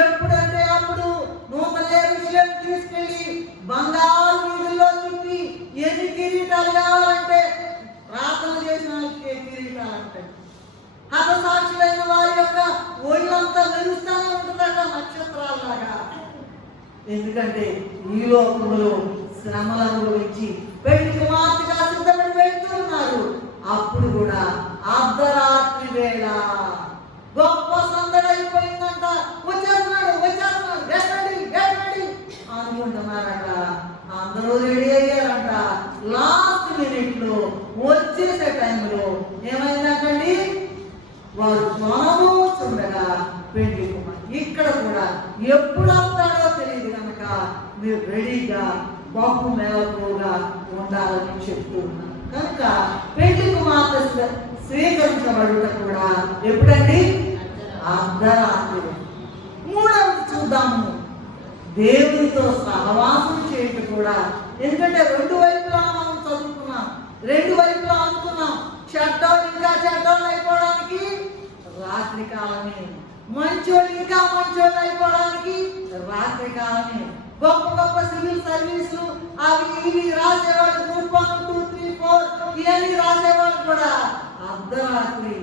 ఎప్పుడంటే అప్పుడు నూతన విషయం తీసుకెళ్ళి బంగారు వీధుల్లో తిప్పి ఎన్ని కిరీటాలు కావాలంటే ప్రార్థన చేసిన కిరీటాలంటే హతసాక్షులైన వారి యొక్క ఒళ్ళంతా మెరుస్తూనే ఉంటుందట నక్షత్రాలలాగా. ఎందుకంటే ఈ లోకంలో శ్రమలు అనుభవించి పెళ్లి కుమార్తెగా సిద్ధపడి వెళ్తున్నారు. అప్పుడు కూడా అర్ధరాత్రి వేళ గొప్ప సందడి అయిపోయిందంట. వచ్చేస్తున్నాడు గెట్ రెడీ అనుకుంటున్నారట. అందరూ రెడీ అయ్యారంట. లాస్ట్ మినిట్ లో వచ్చేసే టైంలో ఏమైందంటండి? వారు కొనబోచుండగా పెళ్లి కుమార్తె. ఇక్కడ కూడా ఎప్పుడు వస్తాడో తెలియదు. కనుక మీరు రెడీగా బహు మేళకుగా ఉండాలని చెప్తూ ఉన్నారు. కనుక పెళ్లి కుమార్తె స్వీకరించబడుట కూడా ఎప్పుడండి? అర్ధరాత్రి. 3వది చూద్దాము. దేవునితో సహవాసం చేయటం కూడా. ఎందుకంటే 2 వైపులా మనం చదువుకున్నాం, 2 వైపులా అనుకున్నాం. షట్డౌన్ ఇంకా షట్డౌన్ అయిపోవడానికి రాత్రి కాలమే, మంచోళ్ళు ఇంకా మంచోళ్ళు అయిపోవడానికి రాత్రి కాలమే. గొప్ప సివిల్ సర్వీసులు అవి ఇవి రాసేవాళ్ళు, గ్రూప్ 1, 2, 3, 4 ఇవన్నీ రాసేవాళ్ళు కూడా అర్ధరాత్రి.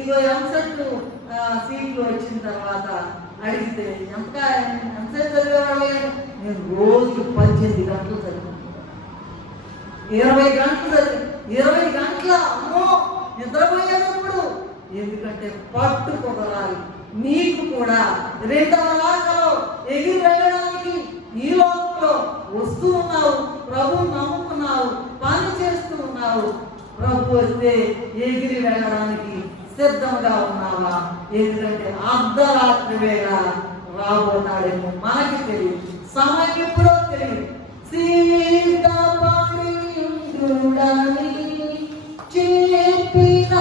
ఇగో ఎంసెట్ సీట్లు వచ్చిన తర్వాత అడిగితే ఎంసెట్ చదివేవాళ్ళే. నేను రోజు 18 గంటలు చదివాను, 20 గంటలు చదివి 20 గంటల అమ్మో నిద్రపోయే ఎందుకంటే పట్టు కుదరాలి. నీకు కూడా రెండవ రాకలో ఎగిరి వెళ్ళడానికి ఈ లోకంలో వస్తూ ఉన్నావు, ప్రభు నమ్ముకున్నావు, పని చేస్తూ ఉన్నావు. ప్రభు వస్తే ఎగిరి వెళ్ళడానికి సిద్ధంగా ఉన్నావా? ఎందుకంటే అర్ధరాత్రి వేళ రాబోతాడేమో మనకి తెలియదు, సమయం ఎప్పుడో తెలియదు. చెప్పిన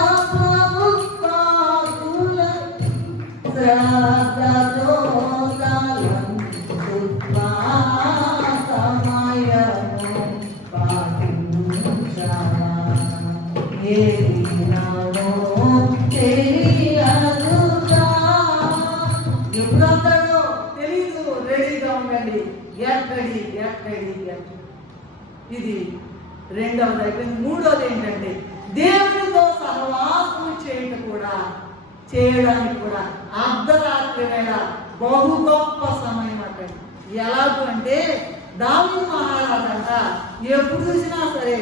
ఎప్పుడంటాడో తెలీదు. రెడీగా ఉండండి. Get ready, get ready, get. ఇది రెండవది అయిపోయింది. మూడవది ఏంటంటే దేవునితో సహవాసం చేయడానికి కూడా అర్ధరాత్రి వేళ బహు గొప్ప సమయం అంటే. ఎలాగూ అంటే దావీదు మహారాజు అంట ఎప్పుడు చూసినా సరే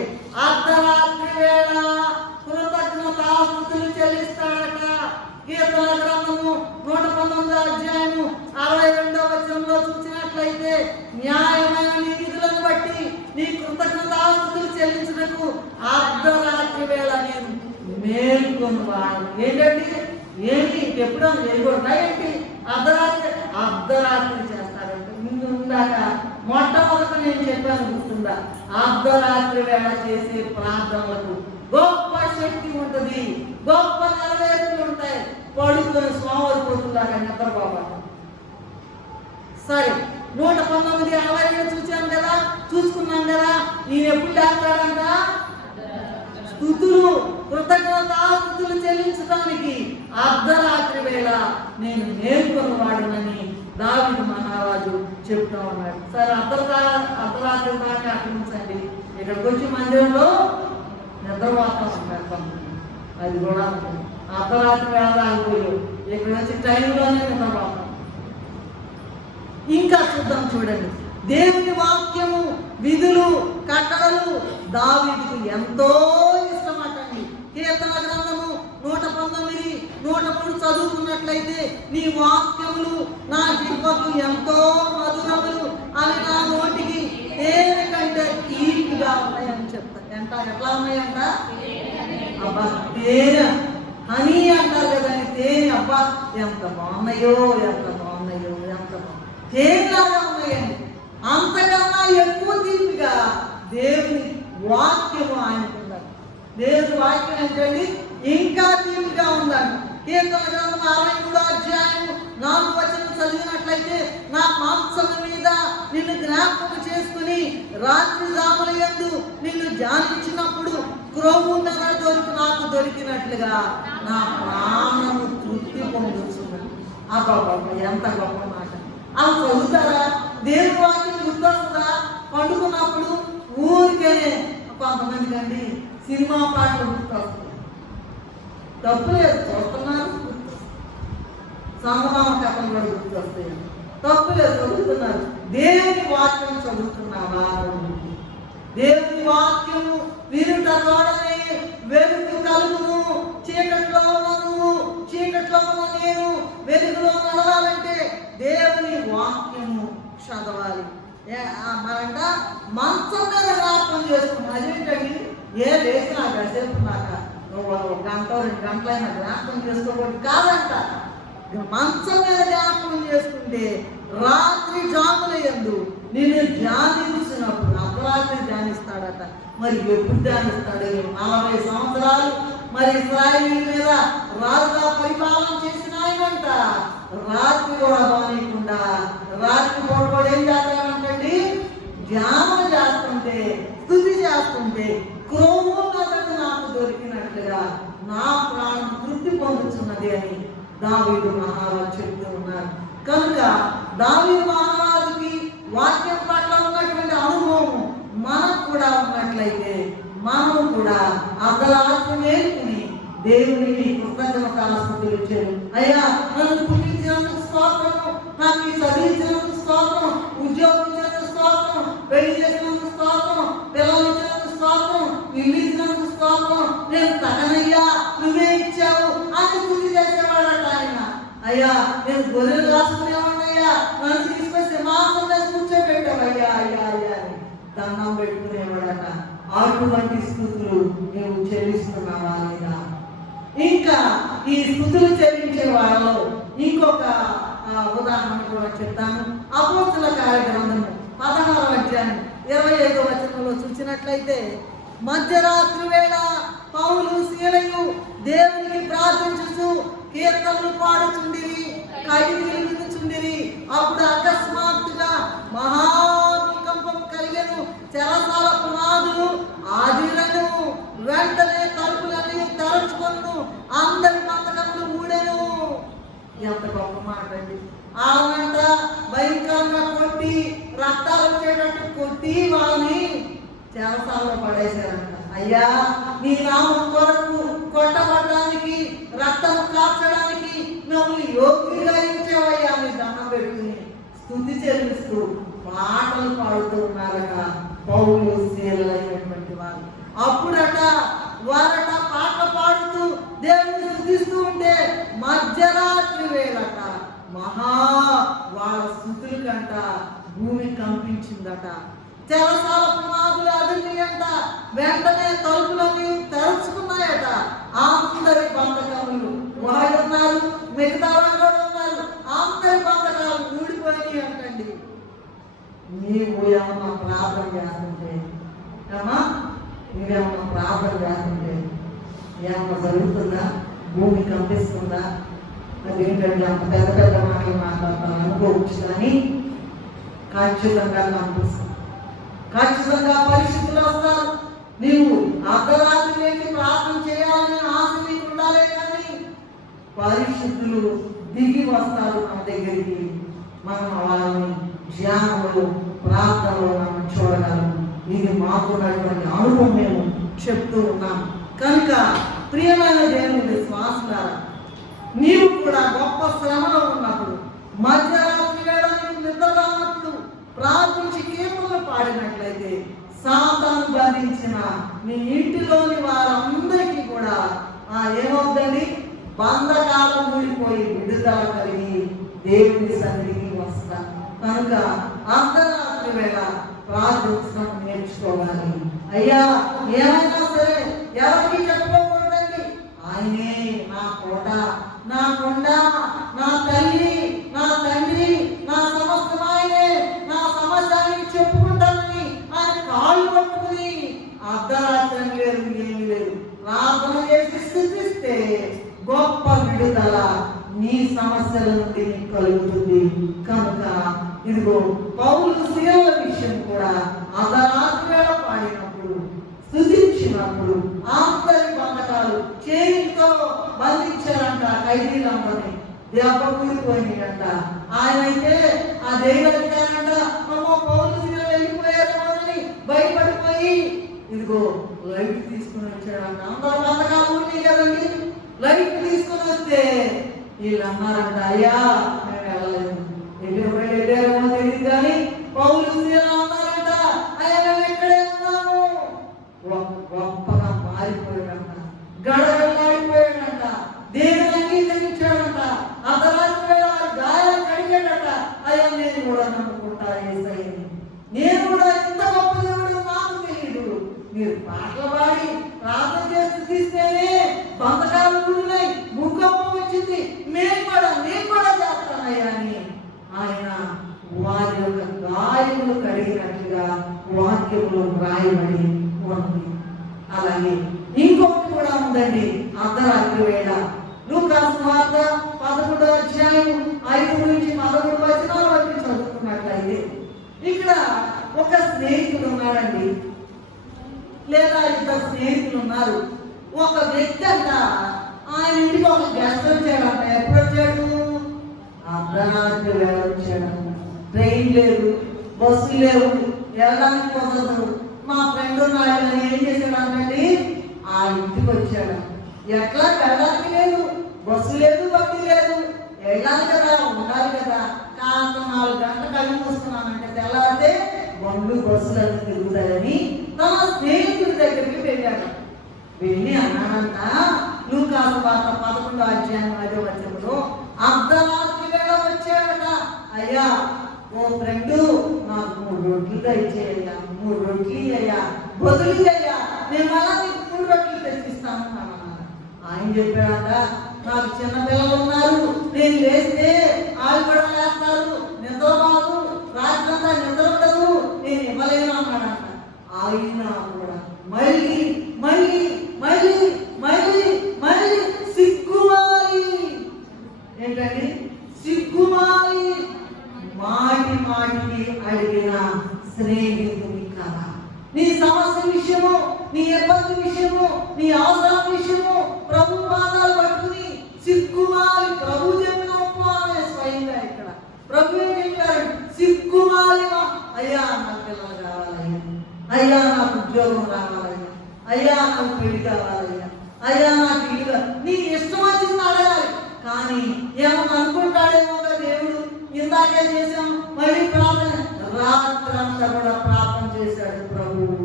అర్ధరాత్రి వేళ కృతజ్ఞతాస్తుతులు చెల్లిస్తాడట. కీర్తన గ్రంథము 119 అధ్యాయము 62వ వచనంలో చూసినట్లయితే న్యాయమైన నీ విధులను బట్టి నీ కృతజ్ఞతాస్తుతులు చెల్లించుటకు అర్ధరాత్రి వేళ నేను మేల్కొని వాడు. ఏంటండి? ఏంటి ఎప్పుడో చేయకూడదా ఏంటి? అర్ధరాత్రి చేస్తారంటే ముందుందాక మొట్టమొదట నేను చెప్పాను, గుర్తుందా? అర్ధరాత్రి వేళ చేసే ప్రార్థనలకు గొప్ప శక్తి ఉంటుంది, గొప్ప నెరవేర్పులు ఉంటాయి. పడుకొని సోమరిపోతుందాక నిద్రపోవాలి. సరే, 119:67 చూసాం కదా, చూసుకున్నాం కదా. ఈయన ఎప్పుడు చేస్తాడంట? స్తుతులు, కృతజ్ఞతాస్తుతులు చెల్లించడానికి అర్ధరాత్రి వేళ నేను మేల్కొని వాడునని దావీదు మహారాజు చెప్తా ఉన్నాడు. సరే, అర్ధరాత్రి దాకా అక్కడించండి. ఇక్కడికి వచ్చి మందిరంలో నిద్రపోతాం అన్నారు. అది కూడా అర్ధరాత్రి వేళ ఆగిపోయావు, ఇక్కడ వచ్చి టైంలోనే నిద్రపోతాం. ఇంకా చూద్దాం, చూడండి. దేవుని వాక్యము, విధులు, కట్టడలు దావీదుకు ఎంతో ఇష్టమటండి. కీర్తన గ్రంథము 119, 103 చదువుకున్నట్లయితే నీ వాక్యములు నా జిహ్వకు ఎంతో మధురములు, అవి నా నోటికి తేనె కంటే తీపిగా ఉన్నాయని చెప్తాను. ఎట్లా ఉన్నాయంట? అబ్బా, తేనె హనీ అంటారు కదండి, తేనె. అబ్బా, ఎంత బాగున్నాయో, ఎంత బాగున్నాయో, ఎంత బాగున్నాయి, తేనెలాగా ఉన్నాయండి. అంతకన్నా ఎక్కువ తీపిగా దేవుని వాక్యము ఆయనకున్నారు. దేవుని వాక్యం ఏంటండి? ఇంకా తీపిగా ఉందండి. కీర్తన గ్రంథం 63వ అధ్యాయము 4వ వచనం చదివినట్లయితే నా మాంసము మీద నిన్ను జ్ఞాపకం చేసుకుని రాత్రి జాముల యందు నిన్ను ధ్యానించినప్పుడు క్రొవ్వు నాకు దొరికినట్లుగా నా ప్రాణము తృప్తి పొందుతున్నది. అబ్బాబా, ఎంత గొప్ప మాట! అలా చదువుతారా? దేవుని వాక్యం గుర్తొస్తుందా? పండుకున్నప్పుడు ఊరికేనే కొంతమంది కండి సినిమా పాటలు గుర్తొస్తుంది. తప్పులేదు, చూస్తున్నారు. సంగమామ కథలు కూడా గుర్తొస్తాయి. తప్పులేదు, చదువుతున్నారు. దేవుని వాక్యం చదువుతున్నావా? దేవుని వాక్యము వినుట ద్వారానే వెలుగు కలుగును. చీకట్లో నువ్వు, చీకట్లో నేను వెలుగులో నడవాలంటే దేవుని వాక్యము చదవాలి. మరంట మంచం మీద జ్ఞాపకం చేసుకున్నాం. అదేంటండి? ఏ లేచిన గడిసేపు నాక ఒక గంట 2 గంటలైనా జ్ఞాపకం చేసుకోకూడదు కాదంట. మంచం మీద జ్ఞాపకం చేసుకుంటే రాత్రి జాముల యందు నిన్ను ధ్యానించినప్పుడు అర్ధరాత్రి ధ్యానిస్తాడట. మరి ఎప్పుడు ధ్యానిస్తాడు? 40 సంవత్సరాలు మరి ఇశ్రాయేలు మీద రాజుగా పరిపాలన చేసిన ఆయనంట రాత్రి కూడా బానికుండా రాత్రి కూడా ఏం చేస్తాడంటండి? ధ్యానం చేస్తుంటే, స్తుతి చేస్తుంటే క్రొవ్వు మెదడు నాకు దొరికినట్లుగా నా ప్రాణం తృప్తి పొందుతున్నది అని దావీదు మహారాజు చెప్తూ ఉన్నారు. కనుక దావీదు మహారాజుకి వాక్యం పట్ల ఉన్నటువంటి అనుభవం మనకు కూడా ఉన్నట్లయితే మనం కూడా అర్ధరాత్రి మేల్కొని దేవునికి కృతజ్ఞతాస్తుతులు చేయాలి. అయ్యా, నన్ను పుట్టించినందుకు స్తోత్రం, నాకు ఈ చదివించినందుకు స్తోత్రం, ఉద్యోగం ఇచ్చినందుకు స్తోత్రం, పెళ్లి చేసినందుకు స్తోత్రం, పిల్లలు ఇచ్చినందుకు స్తోత్రం, ఇల్లు ఇచ్చినందుకు స్తోత్రం, నేను తగనయ్యా, నువ్వే ఇచ్చావు అని అయ్యా నేను గొర్రెలు కాసుకునేవాడినయ్యా, నన్ను తీసుకొని సింహాసనం మీద కూర్చోబెట్టావయ్యా అయ్యా అయ్యా అని దండం పెట్టుకునేవాడట. అటువంటి స్థుతులు నువ్వు చెల్లిస్తున్నావా లేదా? ఇంకా ఈ స్థుతులు చెల్లించే వాళ్ళలో ఇంకొక ఉదాహరణ కూడా చెప్తాను. అపోస్తుల కార్యగ్రంథము 16వ అధ్యాయం 25వ వచనంలో చూసినట్లయితే, మధ్యరాత్రి వేళ పౌలు సీలయు దేవునికి ప్రార్థించుచు కీర్తనలు పాడుచుండిరి, కడిగిలు వినుచుండిరి. అప్పుడు అకస్మాత్తుగా మహాభూకంపం కలిగెను, చెరసాల పునాదులు ఆదిలను, వెంటనే తలుపులన్నీ తెరచుకొను, అందరి బంధకములు ఊడెను. ఎంత గొప్ప మాట అండి! ఆమెట భయంకరంగా కొట్టి రక్తాలు వచ్చేటట్టు కొట్టి వాళ్ళని చెరసాలలో పడేశారంట. అయ్యా నీ నామం కొరకు కొట్టబడడానికి, రక్తం కార్చడానికి మమ్మల్ని యోగ్యులుగా ఇచ్చావయ్యా అని దండం పెట్టుకుని స్తుతి చెల్లిస్తూ పాటలు పాడుతూ ఉన్నారట పౌలు సీలైనటువంటి వారు. అప్పుడట వారట పాటలు పాడుతూ దేవుని స్తుతిస్తూ ఉంటే మధ్యరాత్రి వేళట వాళ్ళ స్థుతుల కంట భూమి కంపించిందట. చెరసాల పునాదులు అదిరినాయంట, వెంటనే తలుపులన్నీ తెరుచుకున్నాయట. అందరి బంధకములు వాళ్ళు ఉన్నారు, మిగతా వాళ్ళు కూడా ఉన్నారు, అందరి బంధకాలు ఊడిపోయినాయి అంటండి. నీవు ఏమన్నా ప్రార్థన చేస్తుంటే, ఏమా నువ్వేమన్నా ప్రార్థన చేస్తుంటే ఏమన్నా జరుగుతుందా? భూమి కంపిస్తుందా? అదేంటంటే అంత పెద్ద పెద్ద మాటలు మాట్లాడతాను అనుకోవచ్చు, కానీ ఖచ్చితంగా కనిపిస్తుంది. ఖచ్చితంగా పరిస్థితులు వస్తారు. నీవు అర్ధరాత్రి లేచి ప్రార్థన చేయాలని ఆశ నీకు ఉండాలే, కానీ పరిస్థితులు దిగి వస్తారు మన దగ్గరికి. మనం వాళ్ళని ధ్యానంలో, ప్రార్థనలో మనం చూడగలం. ఇది మాకున్నటువంటి అనుభవం మేము చెప్తూ ఉన్నాం. కనుక ప్రియమైన దేవుని విశ్వాసులారా, నీవు కూడా గొప్ప శ్రమలో ఉన్నప్పుడు, మధ్యరాత్రి వేళ నీకు నిద్ర రానప్పుడు ప్రార్థించి కీర్తనలు పాడినట్లయితే సాతాను బంధించిన మీ ఇంటిలోని వారందరికీ కూడా ఏమవుతుంది? బంధకాలం ఊడిపోయి విడుదల కలిగి దేవుని సన్నిధికి వస్తారు. కనుక అర్ధరాత్రి వేళ ప్రార్థించడం నేర్చుకోవాలి. అయ్యా ఏమైనా సరే ఎవరికి చెప్పుకోకూడదండి. ఆయనే నా కోట, నా కొండ, నా తల్లి, నా తండ్రి, నా సమస్తం ఆయనే, నా సమస్యని చెప్పుకుంటానని ఆయన కాళ్ళు పట్టుకుని అర్ధరాత్రి లేదు ఏమి లేదు ప్రార్థన చేసి స్థుతిస్తే గొప్ప విడుదల నీ సమస్యల నుండి నీకు కలుగుతుంది. కనుక ఇదిగో పౌలు సీలల విషయం కూడా అర్ధరాత్రి వేళ పాడినప్పుడు, స్తుతించినప్పుడు అందరి బంధకాలు చేతితో బంధించారంట. ఖైదీలందరినీ దెబ్బ కూలిపోయినాయంట. ఆయనైతే ఆ జైలడిగారంట, పౌలు సీలలు వెళ్ళిపోయారు అని భయపడిపోయి ఇదిగో లైట్ తీసుకుని వచ్చాడంట. అందరూ బంధకాలు ఉన్నాయి కదండి, లైట్ తీసుకుని వస్తే వీళ్ళు అన్నారంట, అయ్యా మేము వెళ్ళలేదు, వెళ్ళారేమో తెలియదు కానీ పౌలు సీలలు అన్నారంట, అయ్యా మేము ఎక్కడే ఉన్నాము. గొప్పగా మారిపోయాడంట, గడగడలాడిపోయాడంట, దేవుని అంగీకరించాడంట. అర్ధరాత్రి వేళ వారి గాయాలు కడిగాడట. అయ్యా నేను కూడా నమ్ముకుంటా యేసయ్యని, నేను కూడా ఎంత గొప్ప దేవుడు నాకు తెలియదు. మీరు పాటలు పాడి ప్రార్థన చేసి తీస్తేనే బంధకాలు ఉన్నాయి, భూకంపం వచ్చింది, నేను కూడా చేస్తానయ్యా అని ఆయన వారి యొక్క గాయములు కడిగినట్లుగా వాక్యంలో రాయబడి ఉంది. అలాగే ఇంకొకటి కూడా ఉందండి. అర్ధరాత్రి వేళ లూకాసు సువార్త 11వ అధ్యాయం 5 నుంచి 11 వచనాల వరకు చదువుకున్నట్లయితే ఇక్కడ ఒక స్నేహితుడు ఉన్నాడండి, లేదా ఇద్దరు స్నేహితులు ఉన్నారు. ఒక వ్యక్తి అంట ఆయన ఇంటికి ఒక గెస్ట్ వచ్చాడంట. ఎప్పుడు వచ్చాడు? అర్ధరాత్రి వేళ వచ్చాడంట. ట్రైన్ లేదు, బస్సు లేవు, వెళ్ళడానికి కుదరదు. మా ఫ్రెండ్ ఉన్నాడు, ఏం చేశాడంటే ఆ ఇంటికి వచ్చాడు. ఎట్లా వెళ్ళడానికి లేదు, బస్సు లేదు, బండి లేదు, వెళ్ళాలి కదా, ఉండాలి కదా. కాస్త 4 గంటలు కళ్ళు మూసుకున్నానంటే తెల్లారితే బండ్లు బస్సులన్నీ తిరుగుతాయని తన స్నేహితుడి దగ్గరికి వెళ్ళాడు. వెళ్ళి అన్నాడంట, లూకాసు వార్త 11వ అధ్యాయం 5వ వచనంలో, అర్ధరాత్రి వేళ వచ్చాడట. అయ్యా ఓ ఫ్రెండు, నాకు 3 రొట్లు దయచేయ్యా, 3 రొట్లు అయ్యా, బదులు అయ్యా, నేను మళ్ళా నీకు 3 రొట్లు తెచ్చిస్తాను అన్నాడు. ఆయన చెప్పాడట, నాకు చిన్న పిల్లలు ఉన్నారు, నేను లేస్తే వాళ్ళు కూడా లేస్తారు, నిద్ర బాగు, రాత్రంతా నిద్ర ఉండదు, నేను ఇవ్వలేను అన్నాడంట. ఆయన కూడా మళ్ళీ మళ్ళీ మళ్ళీ మళ్ళీ మళ్ళీ సిగ్గుమాలి, ఏంటండి సిగ్గుమాలి, మాటి మాటికి అడిగిన స్నేహితుని కదా. నీ సమస్య విషయము, నీ ఇబ్బంది విషయము, నీ అవసరం విషయము ప్రభు పాదాలు పట్టుకుని సిగ్గుమాలి. ప్రభు చెప్పిన ఉపమానమే స్వయంగా ఇక్కడ ప్రభు ఏం చెప్పారు? సిగ్గుమాలివా, అయ్యా నాకు పిల్లలు కావాలయ్యా, అయ్యా నాకు ఉద్యోగం రావాలయ్యా, అయ్యా నాకు పెళ్లి కావాలయ్యా, అయ్యా నాకు ఇల్లు, నీకు ఇష్టం వచ్చింది అడగాలి. కానీ ఏమన్నా అనుకుంటాడేమో దేవుడు, ఇందాకే చేశాం మళ్ళీ ప్రార్థన, రాత్రంతా కూడా ప్రార్థన చేశాడు ప్రభువు.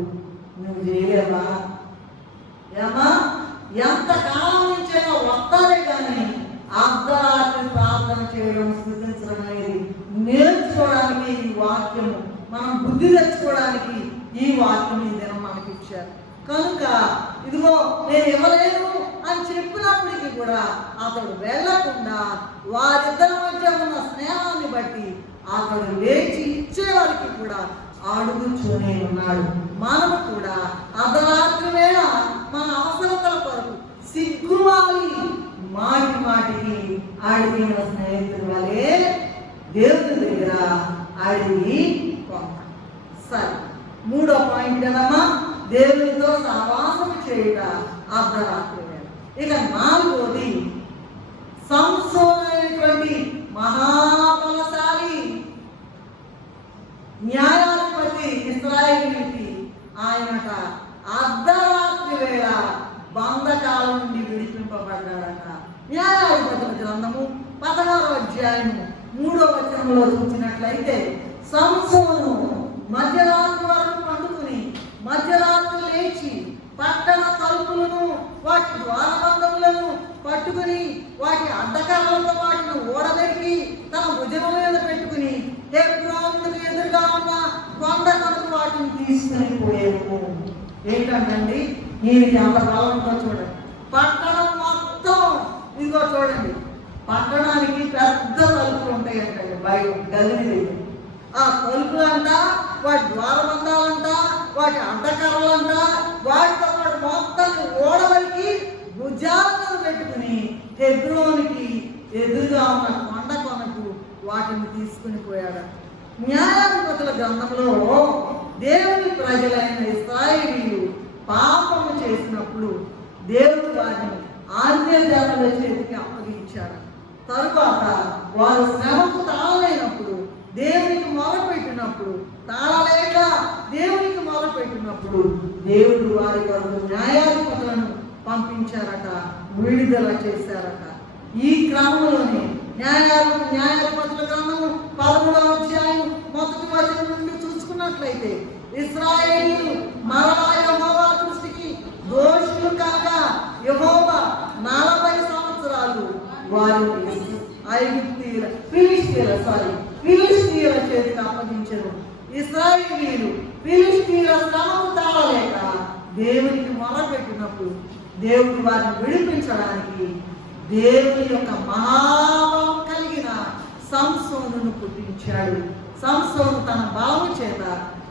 నువ్వు చేయలేవా? ఏమా ఎంత కాలం నుంచైనా వస్తారే కానీ అర్ధరాత్రి ప్రార్థన చేయడం, స్థుతించడం అనేది నేర్చుకోవడానికి ఈ వాక్యము, మనం బుద్ధి తెచ్చుకోవడానికి ఈ వాక్యం ఈ దినం మనకి ఇచ్చారు. కనుక ఇదిగో నేను ఇవ్వలేను అని చెప్పినప్పటికీ కూడా అతడు వెళ్లకుండా వారిద్దరి మధ్య ఉన్న స్నేహాన్ని బట్టి అతడు లేచి ఇచ్చేవారికి కూడా అడుగుతూనే ఉన్నాడు. మనము కూడా అర్ధరాత్రి వేళ మన అవసరతల కొరకు సిగ్గుమాలి మాటి మాటికి అడిగిన స్నేహితుల వలె దేవుని దగ్గర అడిగి పొందాలి. సరే, 3వ పాయింట్ కదమ్మా, దేవునితో సహవాసం చేయుట అర్ధరాత్రి వేళ. ఇక 4వది, సంసోను అనేటువంటి మహాబలశాలి న్యాయాధిపతి ఇశ్రాయేలుకి ఆయనట అర్ధరాత్రి వేళ బంధకాల నుండి విడిపింపబడ్డాడట. న్యాయాధిపతుల గ్రంథము 16వ అధ్యాయము 3వ వచనంలో చూసినట్లయితే, సంసోను మధ్యరాత్రి వరకు పండుకుని మధ్యరాత్రి లేచి పట్టణ తలుపులను వాటి ద్వారబంధములను పట్టుకుని వాటి అడ్డకర్రలతో వాటిని ఓడబెట్టి తన భుజం మీద పెట్టుకుని హెబ్రోనుకు ఎదురుగా ఉన్న కొండ కొరకు వాటిని తీసుకుని పోయేము. ఏంటండి దీనికి అంత బలంతో చూడండి. పట్టణం మొత్తం ఇదిగో చూడండి, పట్టణానికి పెద్ద తలుపులు ఉంటాయంటండి, బయట గది దగ్గర. ఆ తలుపులంట, వాటి ద్వారబంధాలంట, వాటి అడ్డకర్రలంట, వాటితో పాటు మొత్తాన్ని ఓడవలికి భుజాల మీద పెట్టుకుని హెబ్రోనుకి ఎదురుగా ఉన్న కొండ కొనకు వాటిని తీసుకుని పోయాడు. న్యాయాధిపతుల గ్రంథంలో దేవుని ప్రజలైన ఇశ్రాయేలీయులు పాపము చేసినప్పుడు దేవుడు వారిని ఆజ్ఞాజాతుల చేతికి అప్పగించాడు. తరువాత వారు శ్రమకు తాళలేనప్పుడు, దేవునికి మొరపెట్టినప్పుడు, తాళలేక దేవునికి మొరపెట్టినప్పుడు దేవుడు వారి కొరకు న్యాయాధిపతులను పంపించారట, విడుదల చేశారట. ఈ క్రమంలోనే న్యాయాధిపతుల గ్రంథము 13వ అధ్యాయం 1వ వచనం నుండి చూసుకున్నట్లయితే, ఇశ్రాయేలీయులు మరలా యెహోవా దృష్టికి దోషులు కాగా యెహోవా 40 సంవత్సరాలు వారిని ఫిలిష్తీయుల చేతికి అప్పగించారు. ఇశ్రాయేలీయులు ఫిలిష్తీయుల శ్రమకు తాళలేక దేవునికి మొరపెట్టినప్పుడు దేవుడు వారిని విడిపించడానికి దేవుని యొక్క మహాబలం కలిగిన సంసోనును పుట్టించాడు. సంసోను తన బలము చేత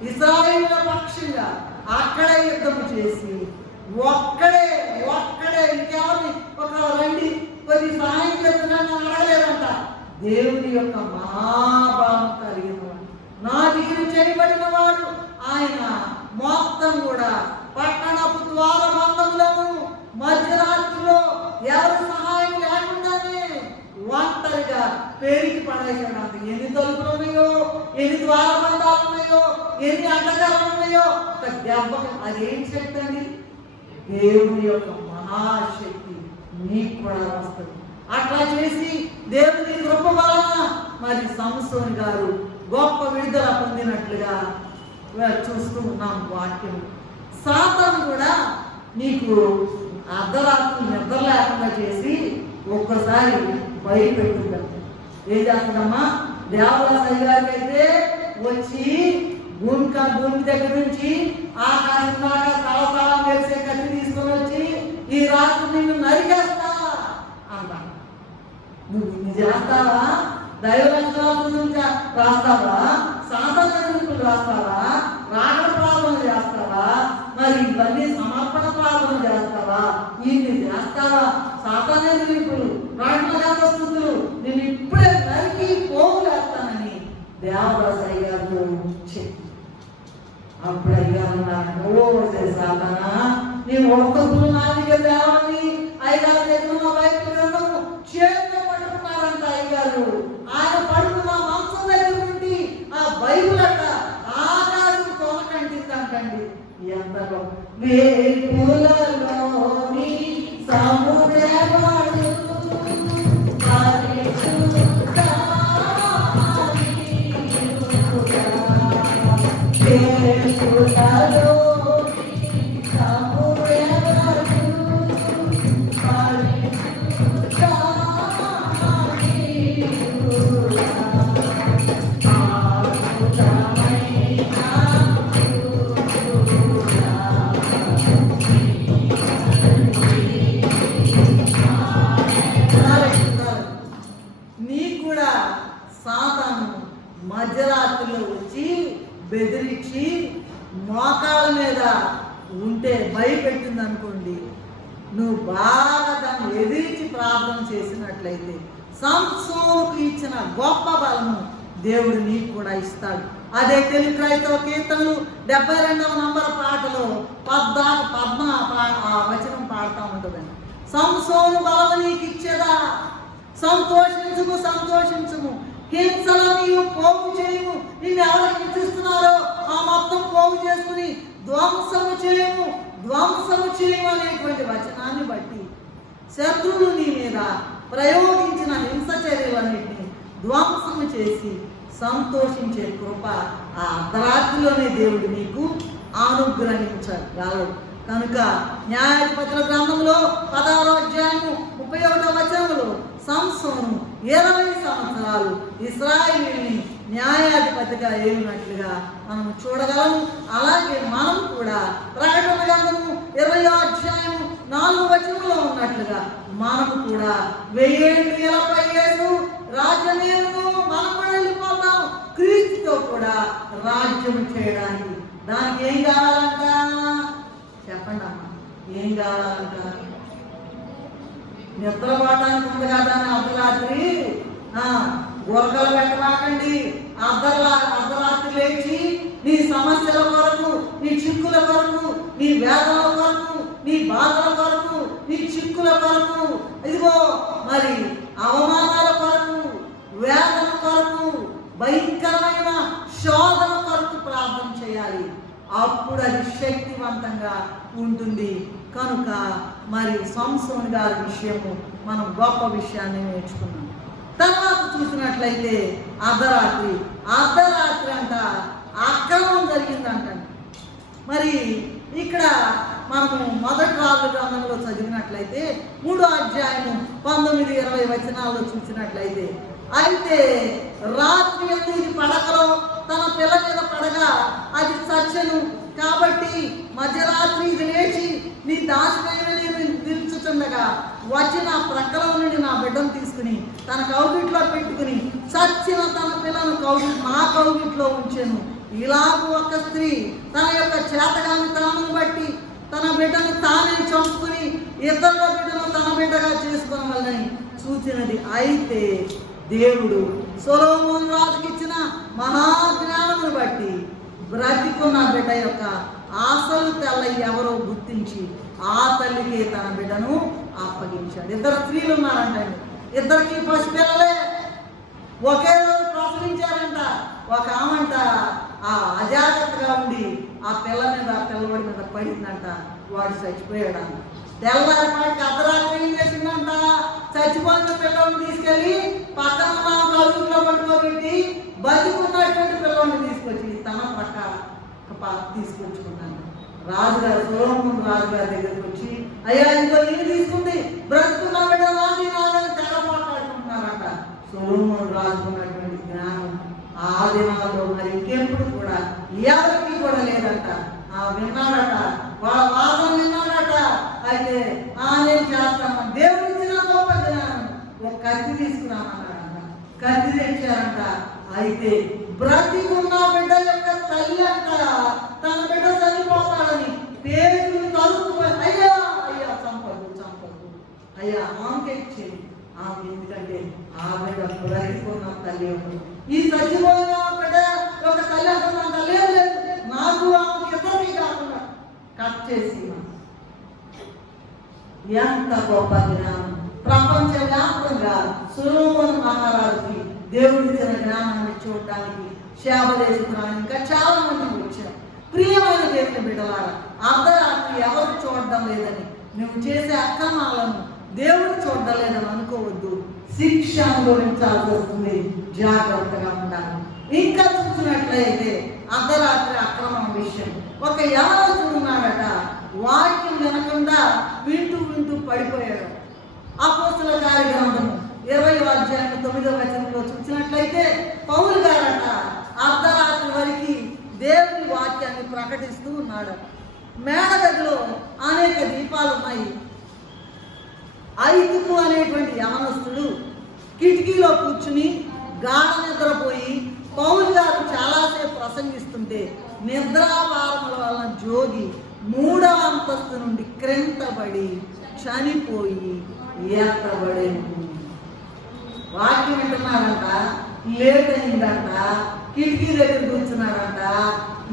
ఇశ్రాయేలుల పక్షంగా అక్కడే యుద్ధము చేసి ఒక్కడే ఇంకెవరిని ఒక రండి కొద్ది సహాయం చేస్తున్నాను అడగలేదంట. దేవుని యొక్క మహాబలం కలిగిన వాడు, నాజీరు చేయబడిన వాడు ఆయన. మొత్తం కూడా పట్టణపు ద్వారబంధములను మధ్యరాత్రిలో ఎవరి సహాయం లేకుండానే ఒంటరిగా పేరుకి పడేయడానికి ఎన్ని తలుపులు ఉన్నాయో, ఎన్ని ద్వారబంధాలు ఉన్నాయో, ఎన్ని అడ్డకాలు ఉన్నాయో, ఒక దెబ్బ అదేం శక్తి అండి? దేవుని యొక్క మహాశక్తి నీకు కూడా వస్తుంది. అట్లా చేసి దేవుని కృప వలన మరి సంసోను గారు గొప్ప విడుదల పొందినట్లుగా చూస్తూ ఉన్నాం వాక్యం. సాతాను కూడా నీకు అర్ధరాత్రి నిద్ర లేకుండా చేసి ఒక్కసారి భయపెట్టుంటాం. ఏం చేస్తుందమ్మా, దేవదాస్ అయ్యగారికి అయితే వచ్చి భూమి దగ్గర నుంచి ఆకాశం దాకా తలతలం వేసే కత్తి తీసుకొని వచ్చి ఈ రాత్రి నిన్ను నరికేస్తా అంట. నువ్వు ఇన్ని చేస్తావా? దైవరక్షణ రాస్తావా? సాధనలు రాస్తావా? రాగడ ప్రార్థన చేస్తావా? మరి ఇవన్నీ సమర్పణ ప్రార్థన చేస్తావా? ఇన్ని చేస్తావా? సాధనలు రాగస్తులు నేను ఇప్పుడే నరికి పోగులేస్తానని దేవదాస్ అయ్యారు చెప్పి అప్పుడు అయ్యారు, ఓ సాధన నీ ఒక్కరు నాలుగే దేవని అయ్యారు ఎదురు వైపు గ్రంథము చేతిలో పట్టుకున్నారంట అయ్యారు. ఆయన పడుకున్న మాంసం దగ్గర నుండి ఆ బైబుల్ అట ఆకాశం తోనకంటిందంటండి. ఎంత వేపులలోని సముద్రవాడు మధ్యరాత్రిలో వచ్చి బెదిరించి మోకాళ్ళ మీద ఉంటే భయపెట్టింది అనుకోండి, నువ్వు బాగా దాన్ని ఎదిరించి ప్రార్థన చేసినట్లయితే సంసోనుకు ఇచ్చిన గొప్ప బలము దేవుడు నీకు కూడా ఇస్తాడు. అదే తెలుగు క్రైస్తవ కీర్తనలు 72వ నంబర్ పాటలో పద్మ ఆ వచనం పాడుతూ ఉంటుందండి. సంసోను బలము నీకు ఇచ్చేదా, సంతోషించుము సంతోషించుము, హింసలో నీవు పోగు చేయము, నిన్ను ఎవరు హింసిస్తున్నారో ఆ మొత్తం పోగు చేసుకుని ధ్వంసము చేయము అనేటువంటి వచనాన్ని బట్టి శత్రువులు నీ మీద ప్రయోగించిన హింస చర్యలన్నింటినీ ధ్వంసము చేసి సంతోషించే కృప ఆ అర్ధరాత్రిలోనే దేవుడు నీకు అనుగ్రహించగలడు. కనుక న్యాయాధిపతుల గ్రంథంలో 16వ అధ్యాయము 31వ వచనంలో సంసోను 20 సంవత్సరాలు ఇశ్రాయేలుని న్యాయాధిపతిగా ఏమినట్లుగా మనం చూడగలము. అలాగే మనం కూడా ప్రకటన గ్రంథము 20వ అధ్యాయము 4వ వచనంలో ఉన్నట్లుగా మనము కూడా 1000 ఏళ్ళు ఎలపై యేసు రాజ్యమేమో మనం కూడా వెళ్ళిపోతాం క్రీస్తుతో కూడా రాజ్యం చేయడానికి. దానికి ఏం కావాలంట చెప్పండి అమ్మా, ఏం కావాలంట? నిద్రపోవటానికి ఉంది కదా అని అర్ధరాత్రి గొరకలు పెట్టమాకండి. అర్ధరాత్రి లేచి నీ సమస్యల కొరకు, నీ చిక్కుల కొరకు, నీ వేదనల కొరకు, నీ బాధల కొరకు, నీ చిక్కుల కొరకు, ఇదిగో మరి అవమానాల కొరకు, వేదన కొరకు, భయంకరమైన శోధన కొరకు ప్రార్థన చేయాలి. అప్పుడు అది శక్తివంతంగా ఉంటుంది. కనుక మరి సంసోను గారి విషయము మనం గొప్ప విషయాన్ని నేర్చుకున్నాం. తర్వాత చూసినట్లయితే అర్ధరాత్రి అంట అక్రమం జరిగిందంట. మరి ఇక్కడ మనము మొదటి రాజుల గ్రంథంలో చదివినట్లయితే 3వ అధ్యాయము 19-20 వచనాల్లో చూసినట్లయితే, అయితే రాత్రి ఇది పడకలో తన పిల్ల మీద పడగా అది చచ్చెను. కాబట్టి మధ్యరాత్రి ఇది లేచి నీ దాసినైన నేను నిలుచుచుండగా వచ్చి నా ప్రక్కలో నుండి నా బిడ్డను తీసుకుని తన కౌగిట్లో పెట్టుకుని చచ్చిన తన పిల్లను నా కౌగిట్లో ఉంచెను. ఇలాగూ ఒక స్త్రీ తన యొక్క చేతగాని తనను బట్టి తన బిడ్డను తానే చంపుకుని ఇతరుల బిడ్డను తన బిడ్డగా చేసుకోవాలని చూచినది. అయితే దేవుడు సొలొమోను రాజుకి ఇచ్చిన మహాజ్ఞానమును బట్టి బ్రతికున్న బిడ్డ యొక్క ఆశలు తెల్ల ఎవరో గుర్తించి ఆ తల్లికి తన బిడ్డను అప్పగించాడు. 2 స్త్రీలు ఉన్నారంటండి, 2కి పసిపిల్లలే ఒకే రోజు ప్రసవించారంట. ఒక ఆమంట ఆ అజాగ్రత్తగా ఉండి ఆ పిల్లవాడి మీద పడిందంట, వాడు చచ్చిపోయాడంట. తెల్లవాడికి అర్ధరాత్రి ఏం చేసిందంట, చచ్చిపోయిన పిల్లల్ని తీసుకెళ్ళి పక్కన కలుగులో పట్టుకోబెట్టి బతుకున్నటువంటి పిల్లల్ని తీసుకొచ్చి తన పక్క తీసుకొచ్చుకున్నాను. రాజుగారు సొలొమోను రాజుగారి దగ్గరికి వచ్చి, అయ్యా ఇంకో ఇల్లు తీసుకుంది, బ్రతుకున్న బిడ్డ నాది ఎవరికి కూడా లేదంట. విన్నాడట, వాళ్ళ వాదన విన్నాడట. అయితే నేను చేస్తాను, దేవుడు ఇచ్చిన గొప్ప జ్ఞానం. ఒక కత్తి తీసుకున్నామన్నాడంట, కత్తి తెచ్చారంట. అయితే బ్రతికున్న బిడ్డ యొక్క తల్లి అంట తన బిడ్డ చనిపోతాడని పేరుని తలుపుకొని అయ్యా అయ్యా చంపదు అయ్యా ఆమెకే ఇచ్చేది. ఆమె ఎందుకంటే ఆ బిడ్డ బ్రతికున్న తల్లి ఈ చచ్చిపోయిన బిడ్డ ఒక తల్లి అంటున్నాక లేదు నాకు ఆమెకి ఇద్దరికి కాకుండా కట్ చేసి ఎంత గొప్ప జ్ఞానం. ప్రపంచ వ్యాప్తంగా సొలొమోను మహారాజుకి దేవుడిచ్చిన జ్ఞానాన్ని చూడటానికి శాపదేశపురానికి ఇంకా చాలా మంది వచ్చారు. ప్రియమైన దేవుని బిడ్డలారా, అర్ధరాత్రి ఎవరు చూడడం లేదని, నువ్వు చేసే అక్రమాలను దేవుడు చూడడం లేదని అనుకోవద్దు. శిక్ష అనుభవించాల్సి వస్తుంది, జాగ్రత్తగా ఉండాలి. ఇంకా చూసినట్లయితే అర్ధరాత్రి అక్రమం విషయం, ఒక యవనస్తుడు ఉన్నాడట, వాక్యం వినకుండా వింటూ పడిపోయాడు. అపోస్తలుల కార్యగ్రంథము 20వ అధ్యాయం 9వ వచనంలో చూసినట్లయితే పౌలు గారట అర్ధరాత్రి వరకు దేవుని వాక్యాన్ని ప్రకటిస్తూ ఉన్నాడు. మేడగదిలో అనేక దీపాలు ఉన్నాయి. ఐదుకు అనేటువంటి యవనస్తుడు కిటికీలో కూర్చుని గాఢ నిద్రపోయి పౌలు గారు చాలాసేపు ప్రసంగిస్తుంటే నిద్రాభారముల వలన జోగి 3వ అంతస్తు నుండి క్రిందపడి చనిపోయి ఎత్తబడేను. వాక్యం వింటున్నాడంట, లేట్ అయిందంట, కిటికీ దగ్గర కూర్చున్నాడంట,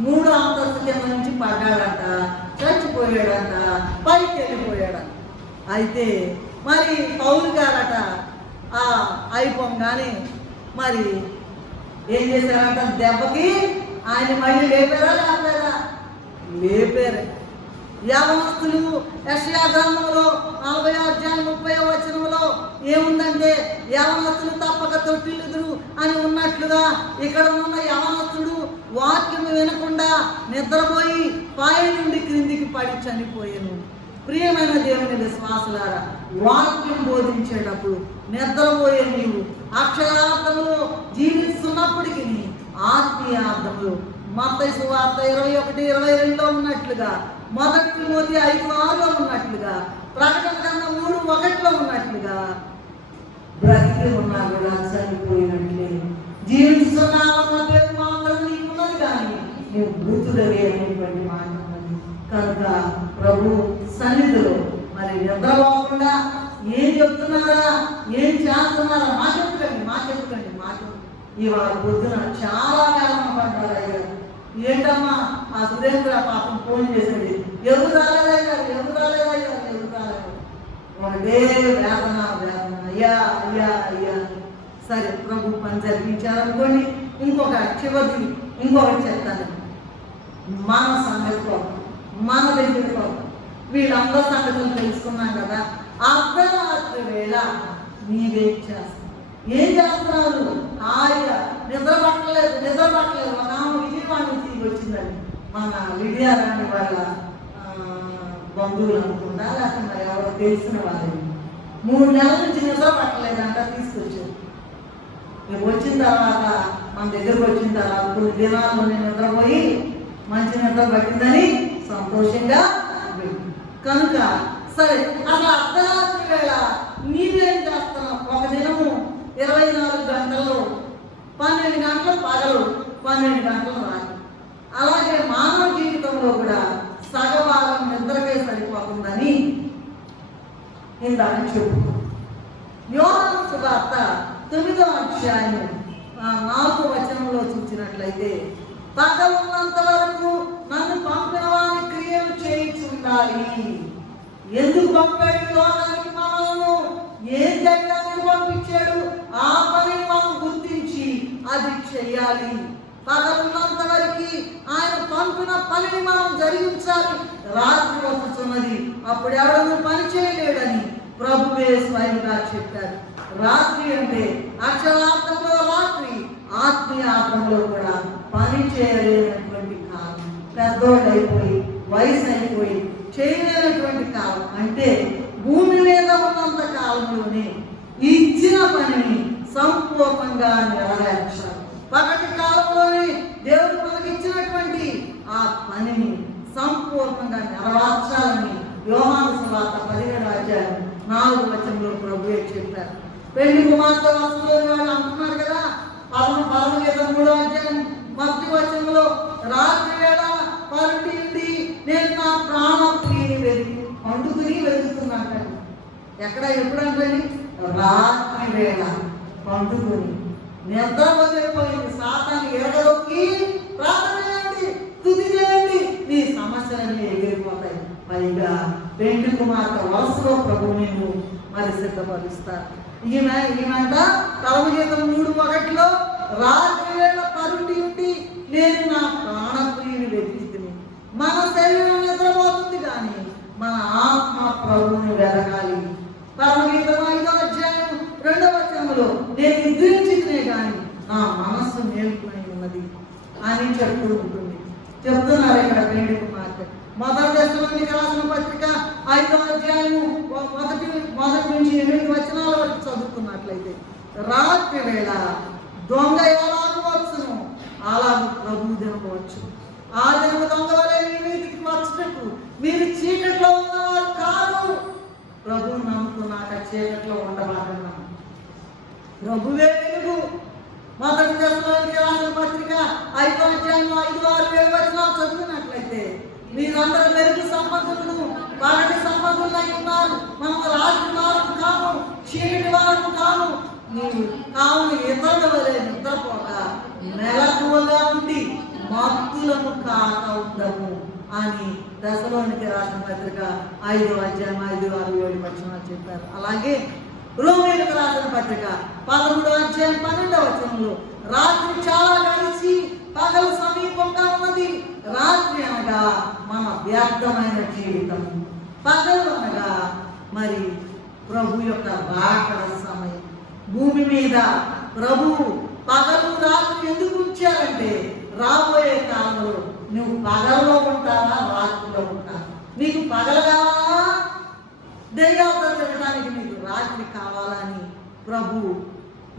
3వ అంతస్తు కింద నుంచి పడ్డాడంట, చచ్చిపోయాడంట, పైకి వెళ్ళిపోయాడంట. అయితే మరి పౌలు గారట అయిపోగానే మరి ఏం చేశారంట, దెబ్బకి ఆయన మళ్ళీ లేపారా లేపారా? లేపారు. యవనస్తులు యెషయా గ్రంథంలో 40వ అధ్యాయం 30వ వచనంలో ఏముందంటే యవనస్తులు తప్పక తొట్టిల్లుదురు అని ఉన్నట్లుగా ఇక్కడ ఉన్న యవనస్తుడు వాక్యం వినకుండా నిద్రపోయి పై నుండి క్రిందికి పడి చనిపోయాను. ప్రియమైన దేవుని విశ్వాసులారా, వాక్యం బోధించేటప్పుడు నిద్రపోయే నీవు అక్షరార్థములో జీవిస్తున్నప్పటికీ ఆత్మీయార్థములు మత్తయి సువార్త 21:22లో ఉన్నట్లుగా, మొదటి తిమోతి 5:6లో ఉన్నట్లుగా, ప్రకటన గ్రంథం 3:1లో ఉన్నట్లుగా బ్రతికి ఉన్నా కూడా చనిపోయినట్లే. జీవిస్తున్నామన్న పేరు మాత్రం నీకున్నది కానీ నువ్వు మృతుడవే అనేటువంటి మాట ఉన్నది. కనుక ప్రభు సన్నిధిలో మరి నిద్రపోకుండా ఏం చెప్తున్నారా, ఏం చేస్తున్నారా మా చెప్పుకండి. ఇవాళ పొద్దున చాలా కాలం పడ్డారు. అయ్యారు ఏంటమ్మా ఆ సురేంద్ర పాపం ఫోన్ చేసేది, ఎవరు రాలేదయ్యారు. ఒకటే వేదన అయ్యా. సరే ప్రభు పని జరిపించారనుకోండి. ఇంకొకటి చెప్తాను, మన సంగతితో మన దగ్గరతో వీళ్ళందరూ సంగతులు తెలుసుకున్నాం కదా. అర్ధరాత్రి వేళ నీవేం చేస్తావు? ఏం చేస్తున్నారు? హాయిగా నిద్ర పట్టలేదు. ఒక ఆమె విజయవాడ నుంచి వచ్చిందని, మన లిడియా రాణి వాళ్ళ బంధువులు అనుకుంటా, లేకపోతే మరి ఎవరో తెలిసిన వాళ్ళని 3 నెలల నుంచి నిద్ర పట్టలేదంట. తీసుకొచ్చారు. మేము వచ్చిన తర్వాత మన దగ్గరకు వచ్చిన తర్వాత కొన్ని దినాల్లో నేను నిద్రపోయి మంచి నిద్ర పట్టిందని సంతోషంగా కనుక సరే అసలు అర్ధరాత్రి వేళ నీవేం చేస్తున్నావు? ఒక దినము 24 గంటల్లో 12 గంటలు పగలు, 12 గంటలు రాత్రి. అలాగే మానవ జీవితంలో కూడా సగభాగం నిద్రకే సరిపోతుందని ఇందాక చెప్పు. యోహాను సువార్త 9వ అధ్యాయం 4వ వచనంలో చూసినట్లయితే పగలున్నంత వరకు నన్ను పంపిన వారి క్రియలు చేయించుండాలి. ఎందుకు పంపాడు లోకానికి? మనల్ని ఏం చేయడానికి పంపించాడు? ఆ పనిని మనం గుర్తించి అది చెయ్యాలి. పగలున్నంత వరకు ఆయన పంపిన పనిని మనం జరిగించాలి. రాత్రి వస్తున్నది, అప్పుడు ఎవరు పని చేయలేడని ప్రభువే స్వయంగా చెప్పారు. రాత్రి అంటే అక్షరార్థంలో రాత్రి, ఆత్మీయార్థంలో కూడా పని చేయలేనటువంటి కాలం. పెద్దోళ్ళైపోయి వయసు అయిపోయి చేయలేనటువంటి కాలం అంటే భూమి మీద ఉన్నంత కాలంలోనే ఇచ్చిన పనిని సంపూర్ణంగా నెరవేర్చాలి. పగటి కాలంలోనే దేవుడు మనకి ఇచ్చినటువంటి ఆ పనిని సంపూర్ణంగా నెరవేర్చాలని యోహాను సువార్త 17:4 ప్రభువే చెప్పారు. పెళ్లి కుమార్తె వరుసలో వాళ్ళు అంటున్నారు కదా, పరమగీతం 3:1 రాత్రి వేళ పరుండి నేను నా ప్రాణప్రియుని పండుకుని వెతుకుతున్నాను. ఎక్కడ ఎప్పుడు అంటే రాత్రి వేళ పండుకొని నిద్ర వదిలిపోయింది. సాతాన్ని ఎరగదొక్కి ప్రార్థన చేయండి, స్తుతి చేయండి, మీ సమస్యలన్నీ ఎగిరిపోతాయి. పైగా పెండి కుమార్తె వరుసలో ప్రభు నిన్ను మరి సిద్ధపరుస్తారు. ఈమెంట పరమగీతం 3:1 రాత్రి వేళ పరుండి ఉండి నేను నా ప్రాణప్రియుని వెతికితిని. మన శరీరం నిద్రపోతుంది కానీ మన ఆత్మ ప్రభువుని వెతకాలి. పరమగీతం 5:2 నేను నిద్రించినే కానీ నా మనస్సు మేల్కొని ఉన్నది అని చెప్తూ ఉంటుంది. చెప్తున్నారు ఇక్కడ పెండి కుమార్తె. మొదటి దశలోనికి రాసిన పత్రిక 5:1-8 వరకు చదువుకున్నట్లయితే రాత్రి వేళ దొంగ ఎలాగూ వచ్చును అలాగూ ప్రభు దినవచ్చు. ఆ దినము దొంగ వలె మీ మీదికి వచ్చుటకు మీరు చీకట్లో ఉన్నవారు కాదు. ప్రభువు నమ్ముకున్నాక చీకట్లో ఉండబాటున్నాము. ప్రభువే వెలుగు. మొదటి దశలోనికి రాసిన పత్రిక 5:5-6 చదివినట్లయితే మీరందరూ వెలుగు సంబంధులు, పగటి సంబంధులు అయి ఉన్నారు. మనము రాత్రి వారు కాము, చీకటి వారు కాము. నీవు కావును ఇతరుల వలె నిద్రపోక మెలకువగా ఉండి మత్తులను కాక ఉండము అని దశలోనికి రాసిన పత్రిక 5:5-6-7 చెప్పారు. అలాగే రోమీయులకు రాసిన పత్రిక 13:12 రాత్రి చాలా గడిచి పగలు సమీపంగా ఉన్నది. రాత్రి అనగా మన వ్యర్థమైన జీవితం, పగలు అనగా మరి ప్రభు యొక్క రాకడ సమయం. భూమి మీద ప్రభువు పగలు రాత్రి ఎందుకు ఉంచారంటే రాబోయే కాలంలో నువ్వు పగలలో ఉంటావా రాత్రిలో ఉంటావా? నీకు పగలు కావాలా, దెయ్యాలతో తిరగడానికి నీకు రాత్రి కావాలని ప్రభు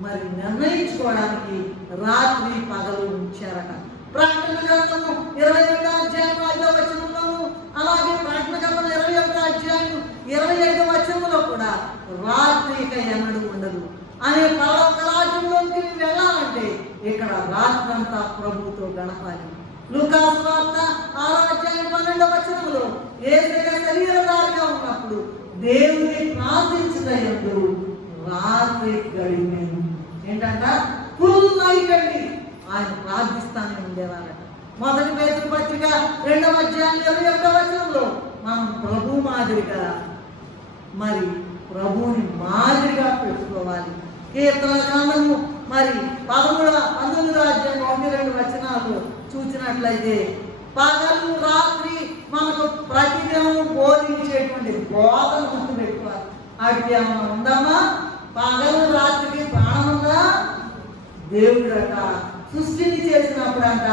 మరి నిర్ణయించుకోవడానికి రాత్రి పగలు ఉంచారట. ప్రకటన గ్రంథము 22:5 అలాగే ప్రకటన గ్రంథం 21:25 కూడా రాత్రి ఇక ఎన్నడూ ఉండదు అనే పరలోక రాజ్యంలోకి వెళ్ళాలంటే ఇక్కడ రాత్రి అంతా ప్రభువుతో గడపాలి. లూకాసు వార్త 6:12 యేసయ్య శరీరధారిగా ఉన్నప్పుడు దేవుని ప్రార్థించదయందు రాత్రి గడిపేను. ఏంటంట? ఫుల్ నైట్ అండి ఆయన ప్రార్థిస్తానే ఉండేవారట. మొదటి పేతురు పత్రిక 2:21 మనం ప్రభు మాదిరిగా మరి ప్రభువుని మాదిరిగా పెట్టుకోవాలి. కీర్తన గ్రంథము మరి 19:1-2 చూసినట్లయితే పగలు రాత్రి మనకు ప్రతిదినము బోధించేటువంటి బోధన గుర్తు పెట్టుకోవాలి. అటు ఏమన్నా ఉందమ్మా? పగలు రాత్రికి ప్రాణం ఉందా? దేవుడట సృష్టిని చేసినప్పుడంట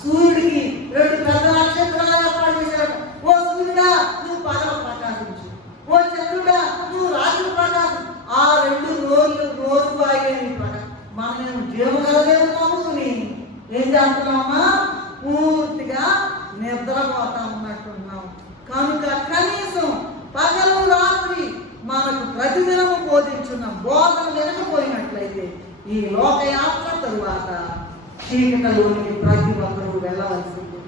సూర్యుడికి 2 పెద్ద నక్షత్రాలు ఏర్పాటు చేశాడు. ఓ సూర్యుడా నువ్వు పగలు ప్రకాశించు, ఓ చంద్రుడా నువ్వు రాత్రి ప్రకాశం. ఆ 2 రోజు వాయిని మనం జీవగలదేమో నమ్ముకుని ఏం చేస్తున్నామా? పూర్తిగా నిద్రపోతా ఉన్నట్టున్నాం. కనుక కనీసం పగలు రాత్రి మనకు ప్రతిదినము బోధించున్న బోధన వినకపోయినట్లయితే ఈ లోకయాత్ర తరువాత చీకటిలోనికి ప్రతి ఒక్కరూ వెళ్ళవలసింది.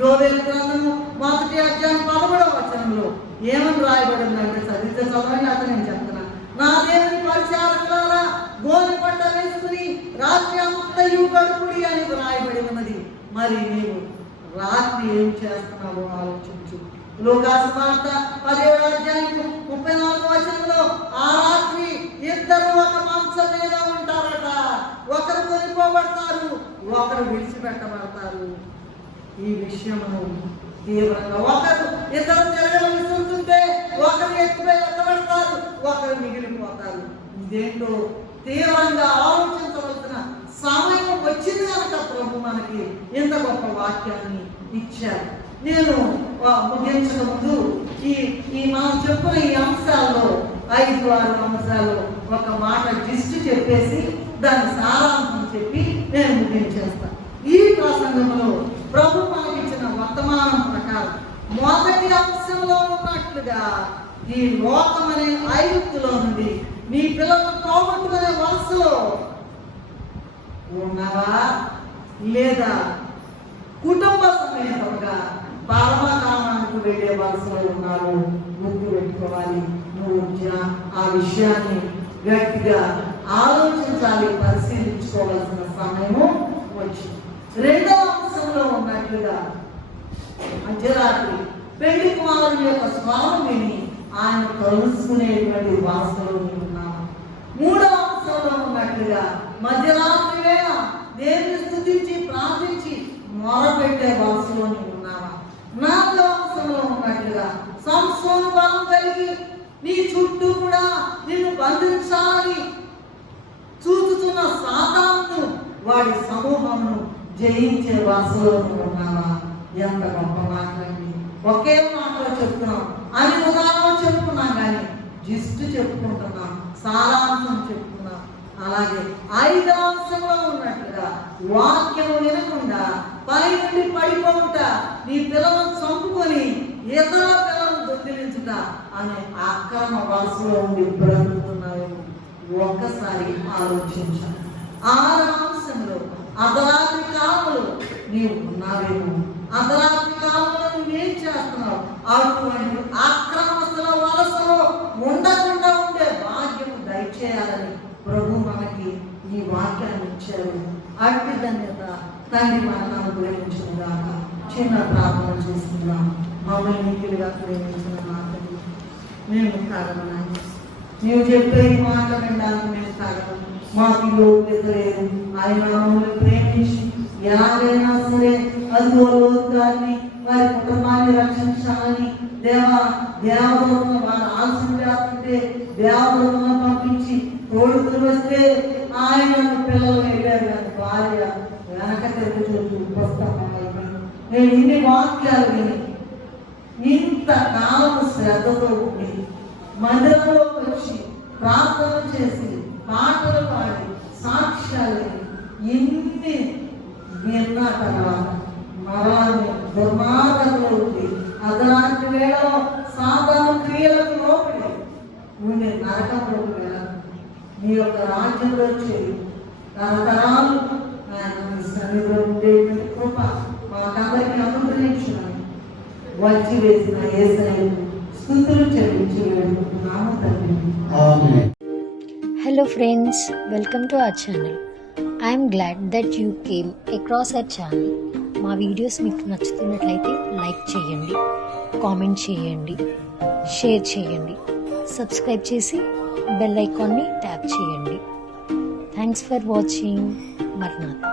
యోవేలు గ్రంథము 1:13 ఏమని రాయబడిందంటే చదివితే చదవండి. అతను నేను చెప్తున్నా. నా దేవుని పరిచారకులారా గోనె పట్ట వేసుకుని రాత్రి అంతయు గడుపుడి అని రాయబడి ఉన్నది. మరి నీవు రాత్రి ఏం చేస్తున్నావో ఆలోచించు. లూకాసు వార్త 17:34 ఆ రాత్రి ఇద్దరు ఒక మంచం మీద ఉంటారట. ఒకరు కొనుక్కోబడతారు, ఒకరు విడిచిపెట్టబడతారు. ఈ విషయమును తీవ్రంగా ఇద్దరు తిరగలు విసురుతుంటే ఒకరు ఎత్తబడతారు, ఒకరు మిగిలిపోతారు. ఇదేంటో తీవ్రంగా ఆలోచించవలసిన సమయం వచ్చింది కనుక ప్రభు మనకి ఇంత గొప్ప వాక్యాన్ని ఇచ్చారు. నేను ముగించక ముందు ఈ మనం చెప్పిన ఈ అంశాల్లో 5-6 అంశాలు ఒక మాట లిస్ట్ చెప్పేసి దాని సారాంశం చెప్పి నేను ముగించేస్తాను. ఈ ప్రసంగంలో ప్రభు మనకి ఇచ్చిన ఒక వర్తమానం ప్రకారం మొదటి అంశంలో ఉన్నట్లుగా ఈ లోకమనే ఐగుప్తులో నుండి నీ పిల్లలను పోగొట్టుకునే వలసలో ఉన్నావా, లేదా కుటుంబ సమేతంగా పరమకామానికి వెళ్ళే వలసలో ఉన్నావు? గుర్తు పెట్టుకోవాలి. నువ్వు ఆ విషయాన్ని గట్టిగా ఆలోచించాలి, పరిశీలించుకోవాల్సిన సమయము వచ్చింది. రెండవ అంశంలో ఉన్నట్లుగా మధ్యరాత్రి పెళ్లి కుమారుని యొక్క స్వరం విని ఆయన కలుసుకునేటువంటి వాసనలో ఉన్నాము. మూడవ అంశంలో ఉన్నట్లుగా మధ్యరాత్రి వేళ దేవుని స్తుతించి ప్రార్థించి మొరపెట్టే వాసనలో ఉన్నామా? నాలుగవ అంశంలో ఉన్నట్లుగా సంసోను బలం కలిగి నీ చుట్టూ కూడా నిన్ను బంధించాలని చూచుతున్న సాతానును వాడి సమూహమును జయించే వాసనలో ఉన్నావా? ఎంత గొప్ప మాటలండి. ఒకే మాటలో చెప్తున్నాం, అని ఉదాహరణ చెప్పుకున్నాం, కానీ జిస్ట్ చెప్పుకుంటున్నాం, సారాంశం చెప్పుకున్నాం. అలాగే ఐదవ అంశంలో ఉన్నట్లుగా వాక్యము వినకుండా పై నుండి పడిపోవుట, నీ పిల్లలను చంపుకొని ఇతర పిల్లలను దొంగిలించుట అనే అక్రమ వలసలో ఉండి బ్రతుకుతున్నావు. ఒక్కసారి ఆలోచించాలి. ఆరవ అంశంలో అర్ధరాత్రి కాలంలో నీవు ఉన్నావేమో, అర్ధరాత్రి కాలంలో నువ్వేం చేస్తున్నావు? అటువంటి ఆక్రమస్తుల వలసలో ఉండకుండా ఉండే భాగ్యము దయచేయాలని ప్రభు మనకి ఈ వాక్యాన్ని ఇచ్చారు. అట్టి ధన్యత తండ్రి మనకు అనుగ్రహించుగాక. చిన్న ప్రార్థన చేసుకుందాం. మమ్మల్ని నీకులుగా ప్రేమించిన మాటలు మేము కారణమని నీవు చెప్పే మాట వినడానికి మేము కారణం. మాకు యోగ్యత లేదు. ఆయన మమ్మల్ని ప్రేమించి ఎలాగైనా సరే అదుగారిని వారి కుటుంబాన్ని రక్షించాలని దేవదూతను వారు ఆలస్యం చేస్తుంటే దేవదూతను పంపించి తోడుకుని వస్తే ఆయన పిల్లలు వెళ్ళారు, కానీ భార్య వెనక తిరిగి చూసి ఉపస్థాపమైపోయింది. నేను ఇన్ని వాక్యాలు విని ఇంతకాలం శ్రద్ధతో ఉండి మందిరంలోకి వచ్చి ప్రార్థన చేసి పాటలు పాడి సాక్ష్యాలు ఇన్ని విన్నా తర్వాత మరణాన్ని దుర్మార్గంలోకి అర్ధరాత్రి వేళలో సాధారణ క్రియలకు లోపలి ఉండే నరకంలోకి వెళ్ళాలి. నీ యొక్క రాజ్యంలో చేరి తరతరాలు ఆయన మీ సన్నిధిలో ఉండేటువంటి కృప మాకందరికీ అనుగ్రహించున్నాను. వచ్చి వేసిన యేసయ్య స్తుతులు చెల్లించి వేడుకుంటున్నాము తండ్రి. ఆమేన్. Hello friends, welcome to our channel. I am glad that you came across our channel. మా వీడియోస్ మీకు నచ్చుతున్నట్లయితే లైక్ చేయండి, కామెంట్ చేయండి, షేర్ చేయండి, సబ్స్క్రైబ్ చేసి బెల్ ఐకాన్ని ట్యాప్ చేయండి. Thanks for watching. మర్నాథ్.